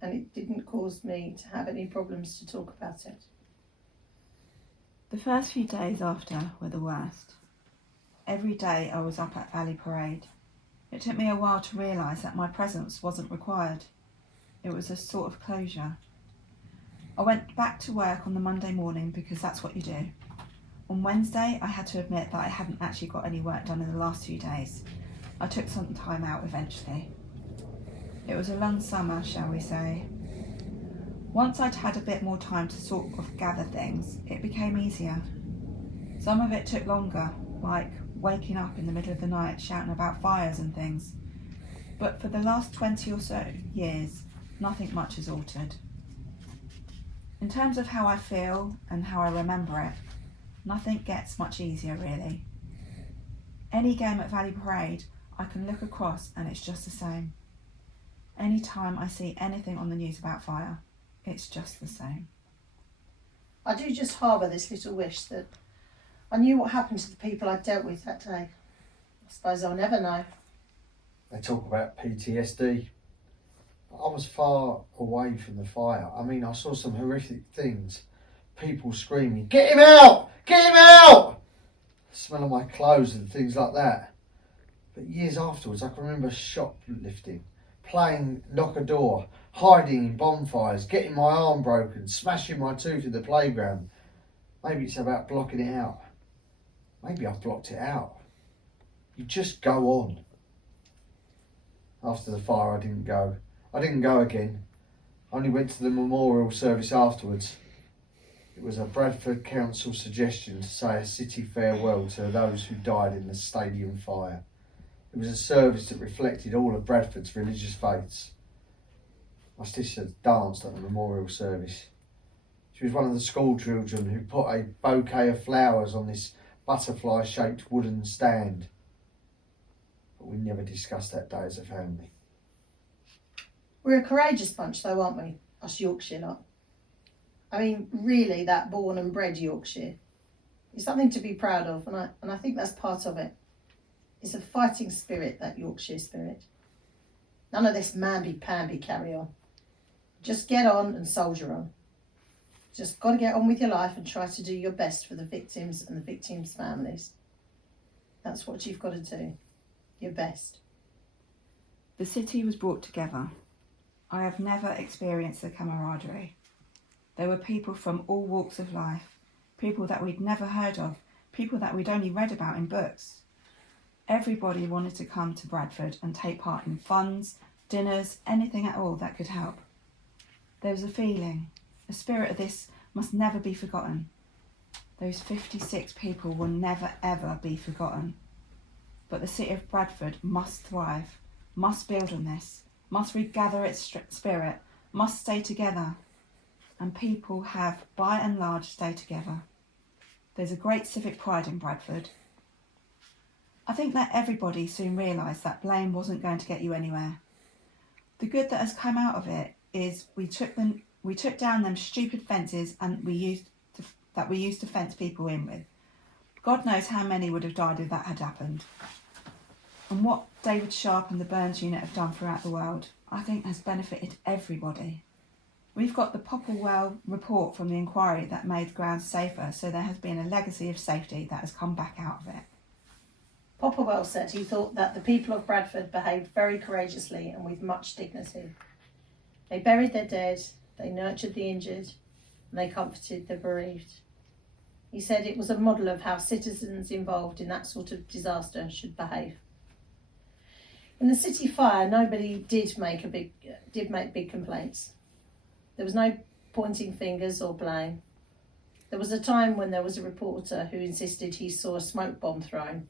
And it didn't cause me to have any problems to talk about it. The first few days after were the worst. Every day I was up at Valley Parade. It took me a while to realise that my presence wasn't required. It was a sort of closure. I went back to work on the Monday morning because that's what you do. On Wednesday, I had to admit that I hadn't actually got any work done in the last 2 days. I took some time out eventually. It was a long summer, shall we say. Once I'd had a bit more time to sort of gather things, it became easier. Some of it took longer, like waking up in the middle of the night shouting about fires and things. But for the last 20 or so years, nothing much has altered. In terms of how I feel and how I remember it, nothing gets much easier really. Any game at Valley Parade, I can look across and it's just the same. Any time I see anything on the news about fire, it's just the same. I do just harbour this little wish that I knew what happened to the people I dealt with that day. I suppose I'll never know. They talk about PTSD. I was far away from the fire. I mean, I saw some horrific things. People screaming, "Get him out! Get him out!" The smell of my clothes and things like that. But years afterwards, I can remember shoplifting, playing knock a door, hiding in bonfires, getting my arm broken, smashing my tooth in the playground. Maybe it's about blocking it out. Maybe I've blocked it out. You just go on. After the fire, I didn't go. I didn't go again. I only went to the memorial service afterwards. It was a Bradford Council suggestion to say a city farewell to those who died in the stadium fire. It was a service that reflected all of Bradford's religious faiths. My sister danced at the memorial service. She was one of the school children who put a bouquet of flowers on this butterfly-shaped wooden stand. But we never discussed that day as a family. We're a courageous bunch though, aren't we? Us Yorkshire lot. I mean, really, that born and bred Yorkshire is something to be proud of, and I think that's part of it. It's a fighting spirit, that Yorkshire spirit. None of this mamby-pamby carry on. Just get on and soldier on. Just got to get on with your life and try to do your best for the victims and the victims' families. That's what you've got to do. Your best. The city was brought together. I have never experienced the camaraderie. There were people from all walks of life, people that we'd never heard of, people that we'd only read about in books. Everybody wanted to come to Bradford and take part in funs, dinners, anything at all that could help. There was a feeling, a spirit of this must never be forgotten. Those 56 people will never ever be forgotten. But the city of Bradford must thrive, must build on this, must regather its spirit, must stay together. And people have, by and large, stayed together. There's a great civic pride in Bradford. I think that everybody soon realised that blame wasn't going to get you anywhere. The good that has come out of it is we took down them stupid fences and we used to fence people in with. God knows how many would have died if that had happened. And what David Sharp and the Burns Unit have done throughout the world, I think has benefited everybody. We've got the Popplewell report from the inquiry that made grounds safer, so there has been a legacy of safety that has come back out of it. Popplewell said he thought that the people of Bradford behaved very courageously and with much dignity. They buried their dead, they nurtured the injured, and they comforted the bereaved. He said it was a model of how citizens involved in that sort of disaster should behave. In the city fire, nobody did make big complaints. There was no pointing fingers or blame. There was a time when there was a reporter who insisted he saw a smoke bomb thrown,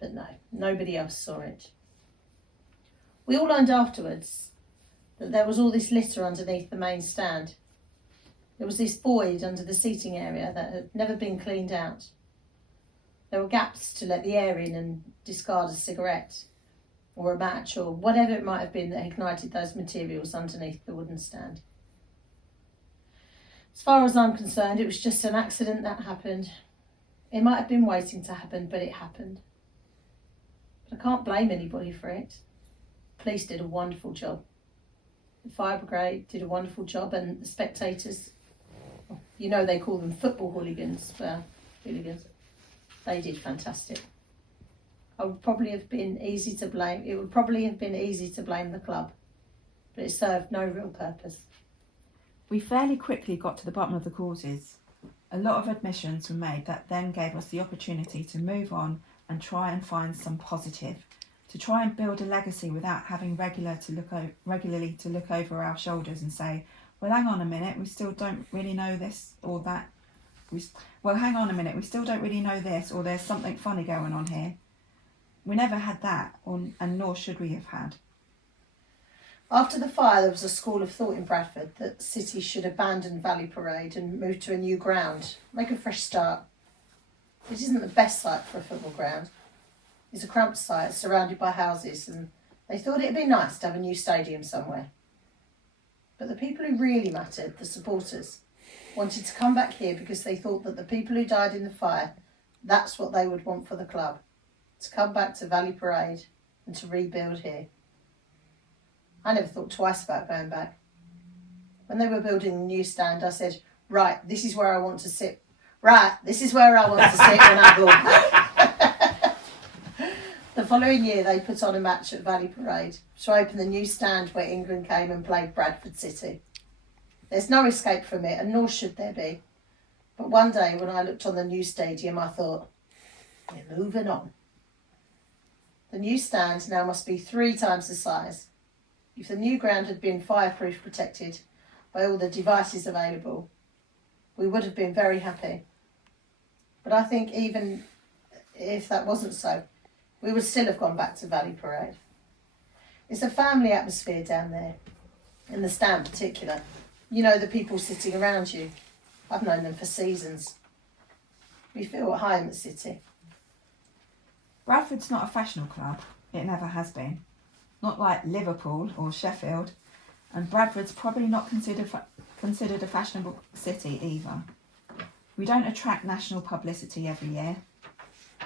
but no, nobody else saw it. We all learned afterwards that there was all this litter underneath the main stand. There was this void under the seating area that had never been cleaned out. There were gaps to let the air in and discard a cigarette or a match or whatever it might have been that ignited those materials underneath the wooden stand. As far as I'm concerned, it was just an accident that happened. It might have been waiting to happen, but it happened. But I can't blame anybody for it. The police did a wonderful job. The fire brigade did a wonderful job, and the spectators, you know they call them football hooligans, well, hooligans, they did fantastic. It would probably have been easy to blame the club, but it served no real purpose. We fairly quickly got to the bottom of the causes. A lot of admissions were made that then gave us the opportunity to move on and try and find some positive, to try and build a legacy without having regularly to look over our shoulders and say, well, hang on a minute, we still don't really know this or that. Hang on a minute, we still don't really know this, or there's something funny going on here. We never had that, and nor should we have had. After the fire, there was a school of thought in Bradford that the city should abandon Valley Parade and move to a new ground, make a fresh start. It isn't the best site for a football ground. It's a cramped site surrounded by houses, and they thought it'd be nice to have a new stadium somewhere. But the people who really mattered, the supporters, wanted to come back here because they thought that the people who died in the fire, that's what they would want for the club, to come back to Valley Parade and to rebuild here. I never thought twice about going back. When they were building the new stand, I said, right, this is where I want to sit. Right, this is where I want to sit when I go. The following year, they put on a match at Valley Parade to open the new stand where England came and played Bradford City. There's no escape from it, and nor should there be. But one day, when I looked on the new stadium, I thought, we're moving on. The new stand now must be 3 times the size. If the new ground had been fireproof protected by all the devices available, we would have been very happy. But I think even if that wasn't so, we would still have gone back to Valley Parade. It's a family atmosphere down there, in the stand in particular. You know the people sitting around you. I've known them for seasons. We feel at home at City. Bradford's not a fashionable club. It never has been. Not like Liverpool or Sheffield. And Bradford's probably not considered a fashionable city either. We don't attract national publicity every year.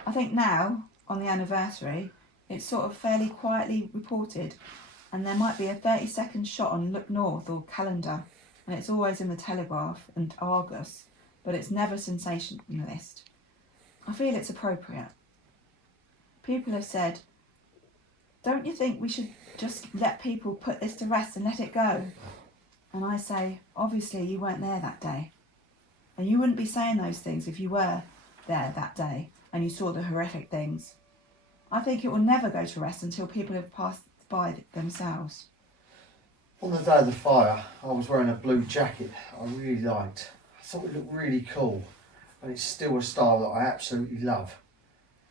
I think now, on the anniversary, it's sort of fairly quietly reported, and there might be a 30-second shot on Look North or Calendar, and it's always in the Telegraph and Argus, but it's never sensationalist. I feel it's appropriate. People have said, don't you think we should just let people put this to rest and let it go? And I say, obviously you weren't there that day. And you wouldn't be saying those things if you were there that day and you saw the horrific things. I think it will never go to rest until people have passed by themselves. On the day of the fire, I was wearing a blue jacket I really liked. I thought it looked really cool, and it's still a style that I absolutely love.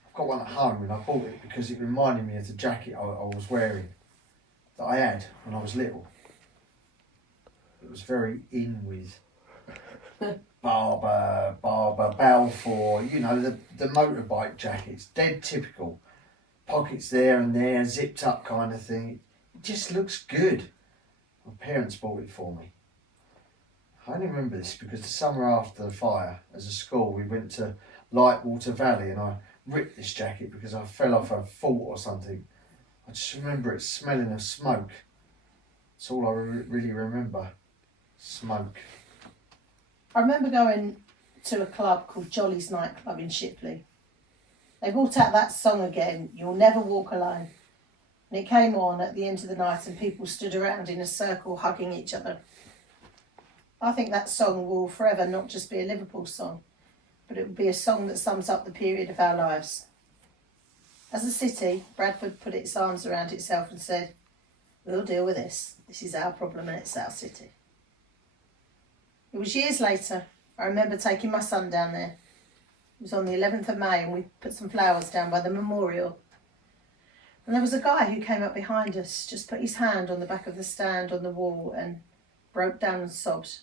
I've got one at home and I bought it because it reminded me of the jacket I was wearing that I had when I was little. It was very in with Barber, Balfour, you know, the motorbike jackets, dead typical. Pockets there and there, zipped up kind of thing. It just looks good. My parents bought it for me. I only remember this because the summer after the fire, as a school, we went to Lightwater Valley and I ripped this jacket because I fell off a fault or something. I just remember it smelling of smoke. That's all I really remember. Smoke. I remember going to a club called Jolly's Nightclub in Shipley. They brought out that song again, You'll Never Walk Alone. And it came on at the end of the night and people stood around in a circle hugging each other. I think that song will forever not just be a Liverpool song, but it will be a song that sums up the period of our lives. As a city, Bradford put its arms around itself and said, we'll deal with this. This is our problem and it's our city. It was years later. I remember taking my son down there. It was on the 11th of May and we put some flowers down by the memorial. And there was a guy who came up behind us, just put his hand on the back of the stand on the wall and broke down and sobbed.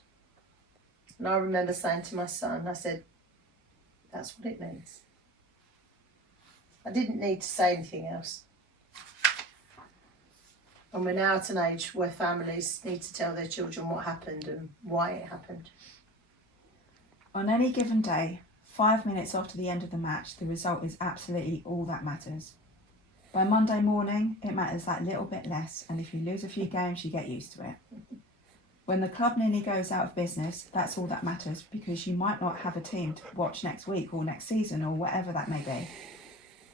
And I remember saying to my son, I said, that's what it means. I didn't need to say anything else. And we're now at an age where families need to tell their children what happened and why it happened. On any given day, 5 minutes after the end of the match, the result is absolutely all that matters. By Monday morning, it matters that little bit less, and if you lose a few games, you get used to it. When the club nearly goes out of business, that's all that matters, because you might not have a team to watch next week or next season or whatever that may be.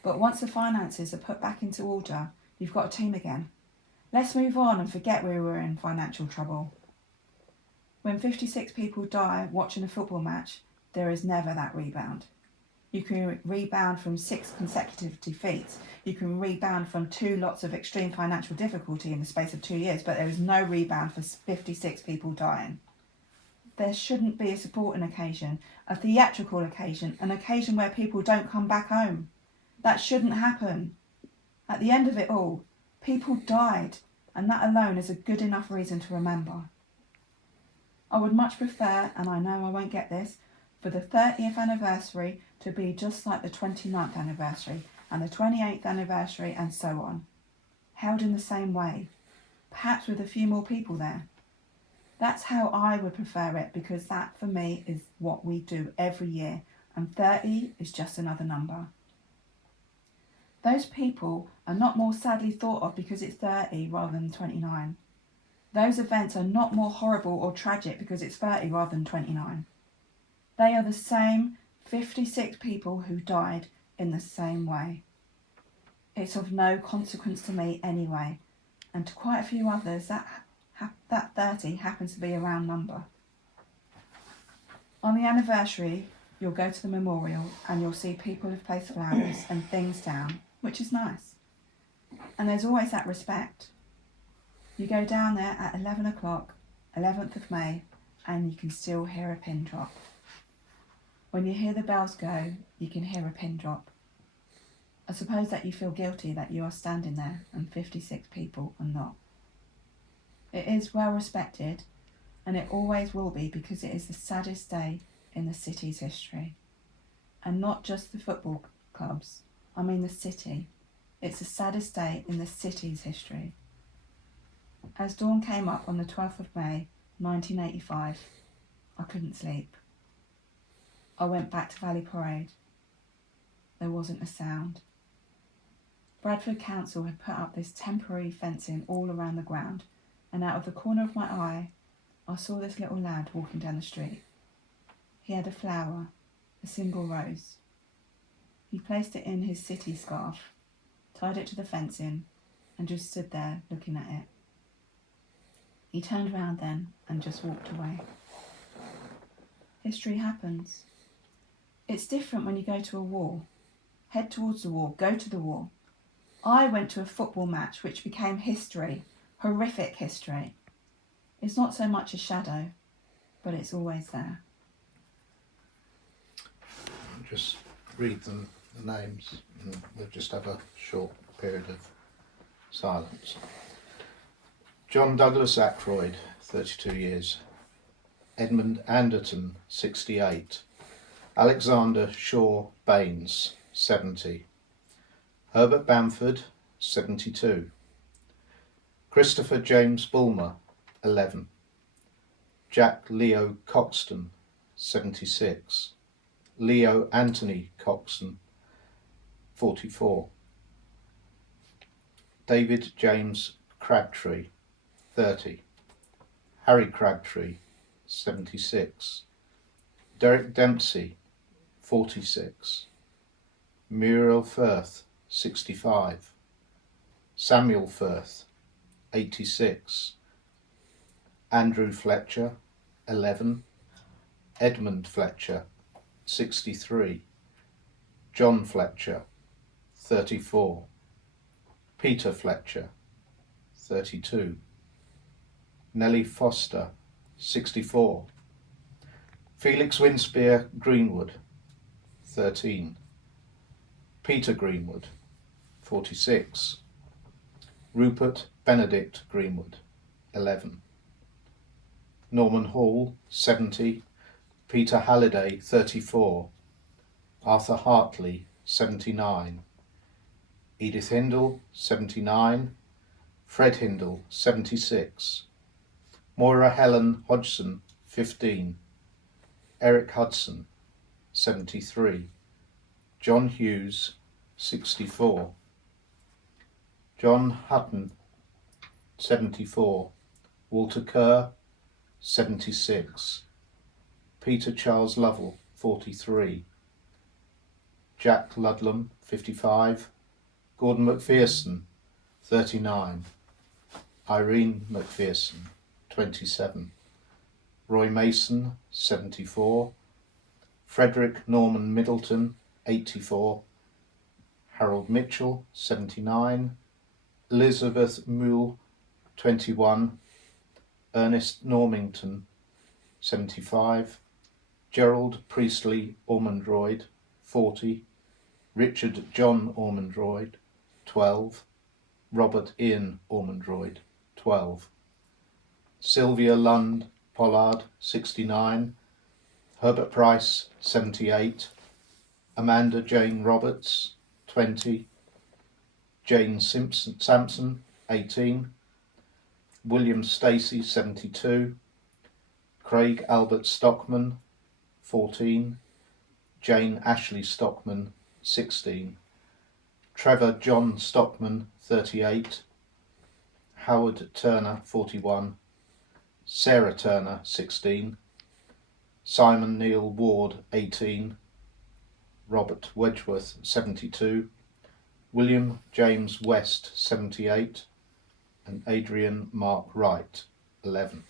But once the finances are put back into order, you've got a team again. Let's move on and forget we were in financial trouble. When 56 people die watching a football match, there is never that rebound. You can rebound from 6 consecutive defeats. You can rebound from 2 lots of extreme financial difficulty in the space of 2 years, but there is no rebound for 56 people dying. There shouldn't be a supporting occasion, a theatrical occasion, an occasion where people don't come back home. That shouldn't happen. At the end of it all, people died, and that alone is a good enough reason to remember. I would much prefer, and I know I won't get this, for the 30th anniversary to be just like the 29th anniversary and the 28th anniversary and so on. Held in the same way, perhaps with a few more people there. That's how I would prefer it, because that for me is what we do every year, and 30 is just another number. Those people are not more sadly thought of because it's 30 rather than 29. Those events are not more horrible or tragic because it's 30 rather than 29. They are the same 56 people who died in the same way. It's of no consequence to me anyway, and to quite a few others that 30 happens to be a round number. On the anniversary, you'll go to the memorial and you'll see people have placed flowers and things down, which is nice. And there's always that respect. You go down there at 11 o'clock, 11th of May, and you can still hear a pin drop. When you hear the bells go, you can hear a pin drop. I suppose that you feel guilty that you are standing there and 56 people are not. It is well respected, and it always will be, because it is the saddest day in the city's history. And not just the football clubs, I mean the city. It's the saddest day in the city's history. As dawn came up on the 12th of May, 1985, I couldn't sleep. I went back to Valley Parade. There wasn't a sound. Bradford Council had put up this temporary fencing all around the ground, and out of the corner of my eye, I saw this little lad walking down the street. He had a flower, a single rose. He placed it in his city scarf, tied it to the fencing, and just stood there looking at it. He turned round then and just walked away. History happens. It's different when you go to a war. Head towards the war, go to the war. I went to a football match which became history, horrific history. It's not so much a shadow, but it's always there. Just read the names and we'll just have a short period of silence. John Douglas Ackroyd, 32 years. Edmund Anderton, 68. Alexander Shaw Baines, 70. Herbert Bamford, 72. Christopher James Bulmer, 11. Jack Leo Coxton, 76. Leo Anthony Coxon, 44. David James Crabtree, 30. Harry Crabtree, 76. Derek Dempsey, 46. Muriel Firth, 65. Samuel Firth, 86. Andrew Fletcher, 11. Edmund Fletcher, 63. John Fletcher, 34. Peter Fletcher, 32. Nellie Foster, 64. Felix Winspear Greenwood, 13. Peter Greenwood, 46. Rupert Benedict Greenwood, 11. Norman Hall, 70. Peter Halliday, 34. Arthur Hartley, 79. Edith Hindle, 79. Fred Hindle, 76. Moira Helen Hodgson, 15. Eric Hudson, 73. John Hughes, 64. John Hutton, 74. Walter Kerr, 76. Peter Charles Lovell, 43. Jack Ludlam, 55. Gordon McPherson, 39. Irene McPherson, 27. Roy Mason, 74. Frederick Norman Middleton, 84. Harold Mitchell, 79. Elizabeth Mule, 21. Ernest Normington, 75. Gerald Priestley Ormondroyd, 40. Richard John Ormondroyd, 12. Robert Ian Ormondroyd, 12. Sylvia Lund Pollard, 69. Herbert Price, 78. Amanda Jane Roberts, 20. Jane Sampson, 18. William Stacey, 72. Craig Albert Stockman, 14. Jane Ashley Stockman, 16. Trevor John Stockman, 38. Howard Turner, 41. Sarah Turner, 16. Simon Neil Ward, 18. Robert Wedgeworth, 72. William James West, 78. And Adrian Mark Wright, 11.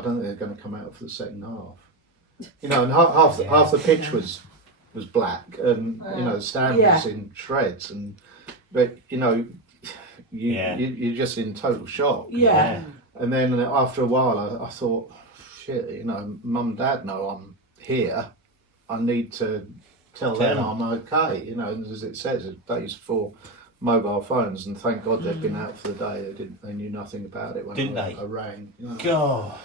I don't think they're going to come out for the second half. You know, and half the pitch was black, and you know the stand was in shreds, but you know you're just in total shock. Yeah. And then after a while, I thought, shit, you know, Mum and Dad know I'm here. I need to tell them I'm okay. You know, and as it says, days before mobile phones, and thank God they'd been out for the day. They knew nothing about it when I rang. You know? God.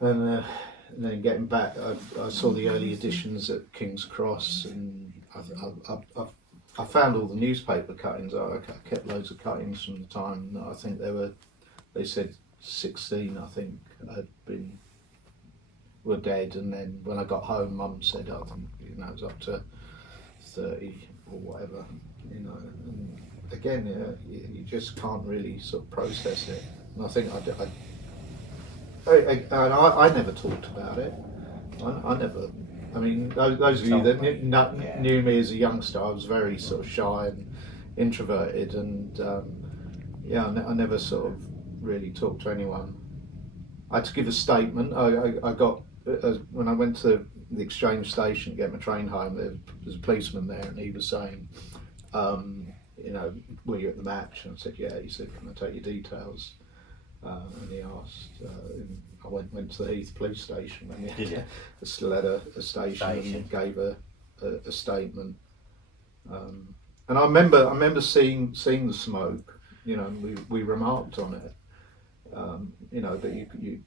And then getting back, I saw the early editions at King's Cross, and I found all the newspaper cuttings. I kept loads of cuttings from the time. I think they said 16, I think, were dead, and then when I got home, Mum said, I think, you know, it was up to 30 or whatever, you know. And again, you just can't really sort of process it. And I think I never talked about it. I never. I mean, those of you that knew me as a youngster, I was very sort of shy and introverted, and I never sort of really talked to anyone. I had to give a statement. I got when I went to the exchange station to get my train home. There was a policeman there, and he was saying, you know, were you at the match? And I said, yeah. He said, can I take your details? And he asked. I went to the Heath police station, and he still had a station and gave a statement. And I remember seeing the smoke. You know, and we remarked on it. You know, but you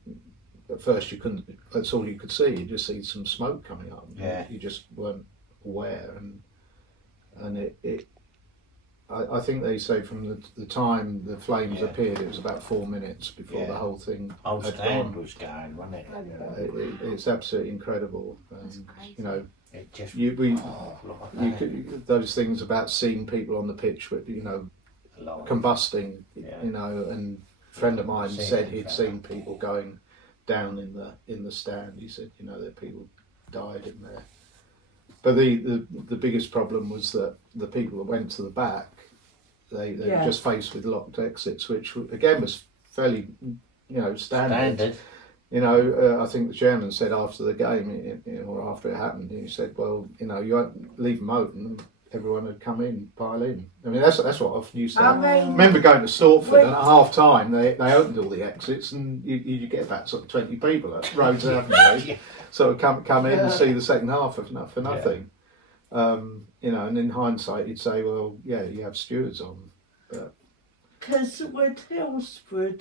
at first you couldn't. That's all you could see. You just see some smoke coming up. Yeah. You just weren't aware, and it. I think they say from the time the flames appeared, it was about 4 minutes before the whole thing had gone. Was going, wasn't it? It's absolutely incredible. You know, it just those things about seeing people on the pitch with, you know, combusting, you know, and a friend of mine said he'd seen people going down in the stand. He said, you know, that people died in there. But the biggest problem was that the people that went to the back, they were just faced with locked exits, which again was fairly, you know, standard. You know, I think the chairman said after the game, or after it happened, he said, well, you know, you won't leave them open. Everyone would come in, pile in. I mean, that's what often used to happen. I remember going to Stortford, and at half time they opened all the exits, and you get about sort of 20 people at Rhodes Avenue. Sort of come in and see the second half for nothing. You know, and in hindsight, you'd say, well, yeah, you have stewards on. Because when Hillsborough,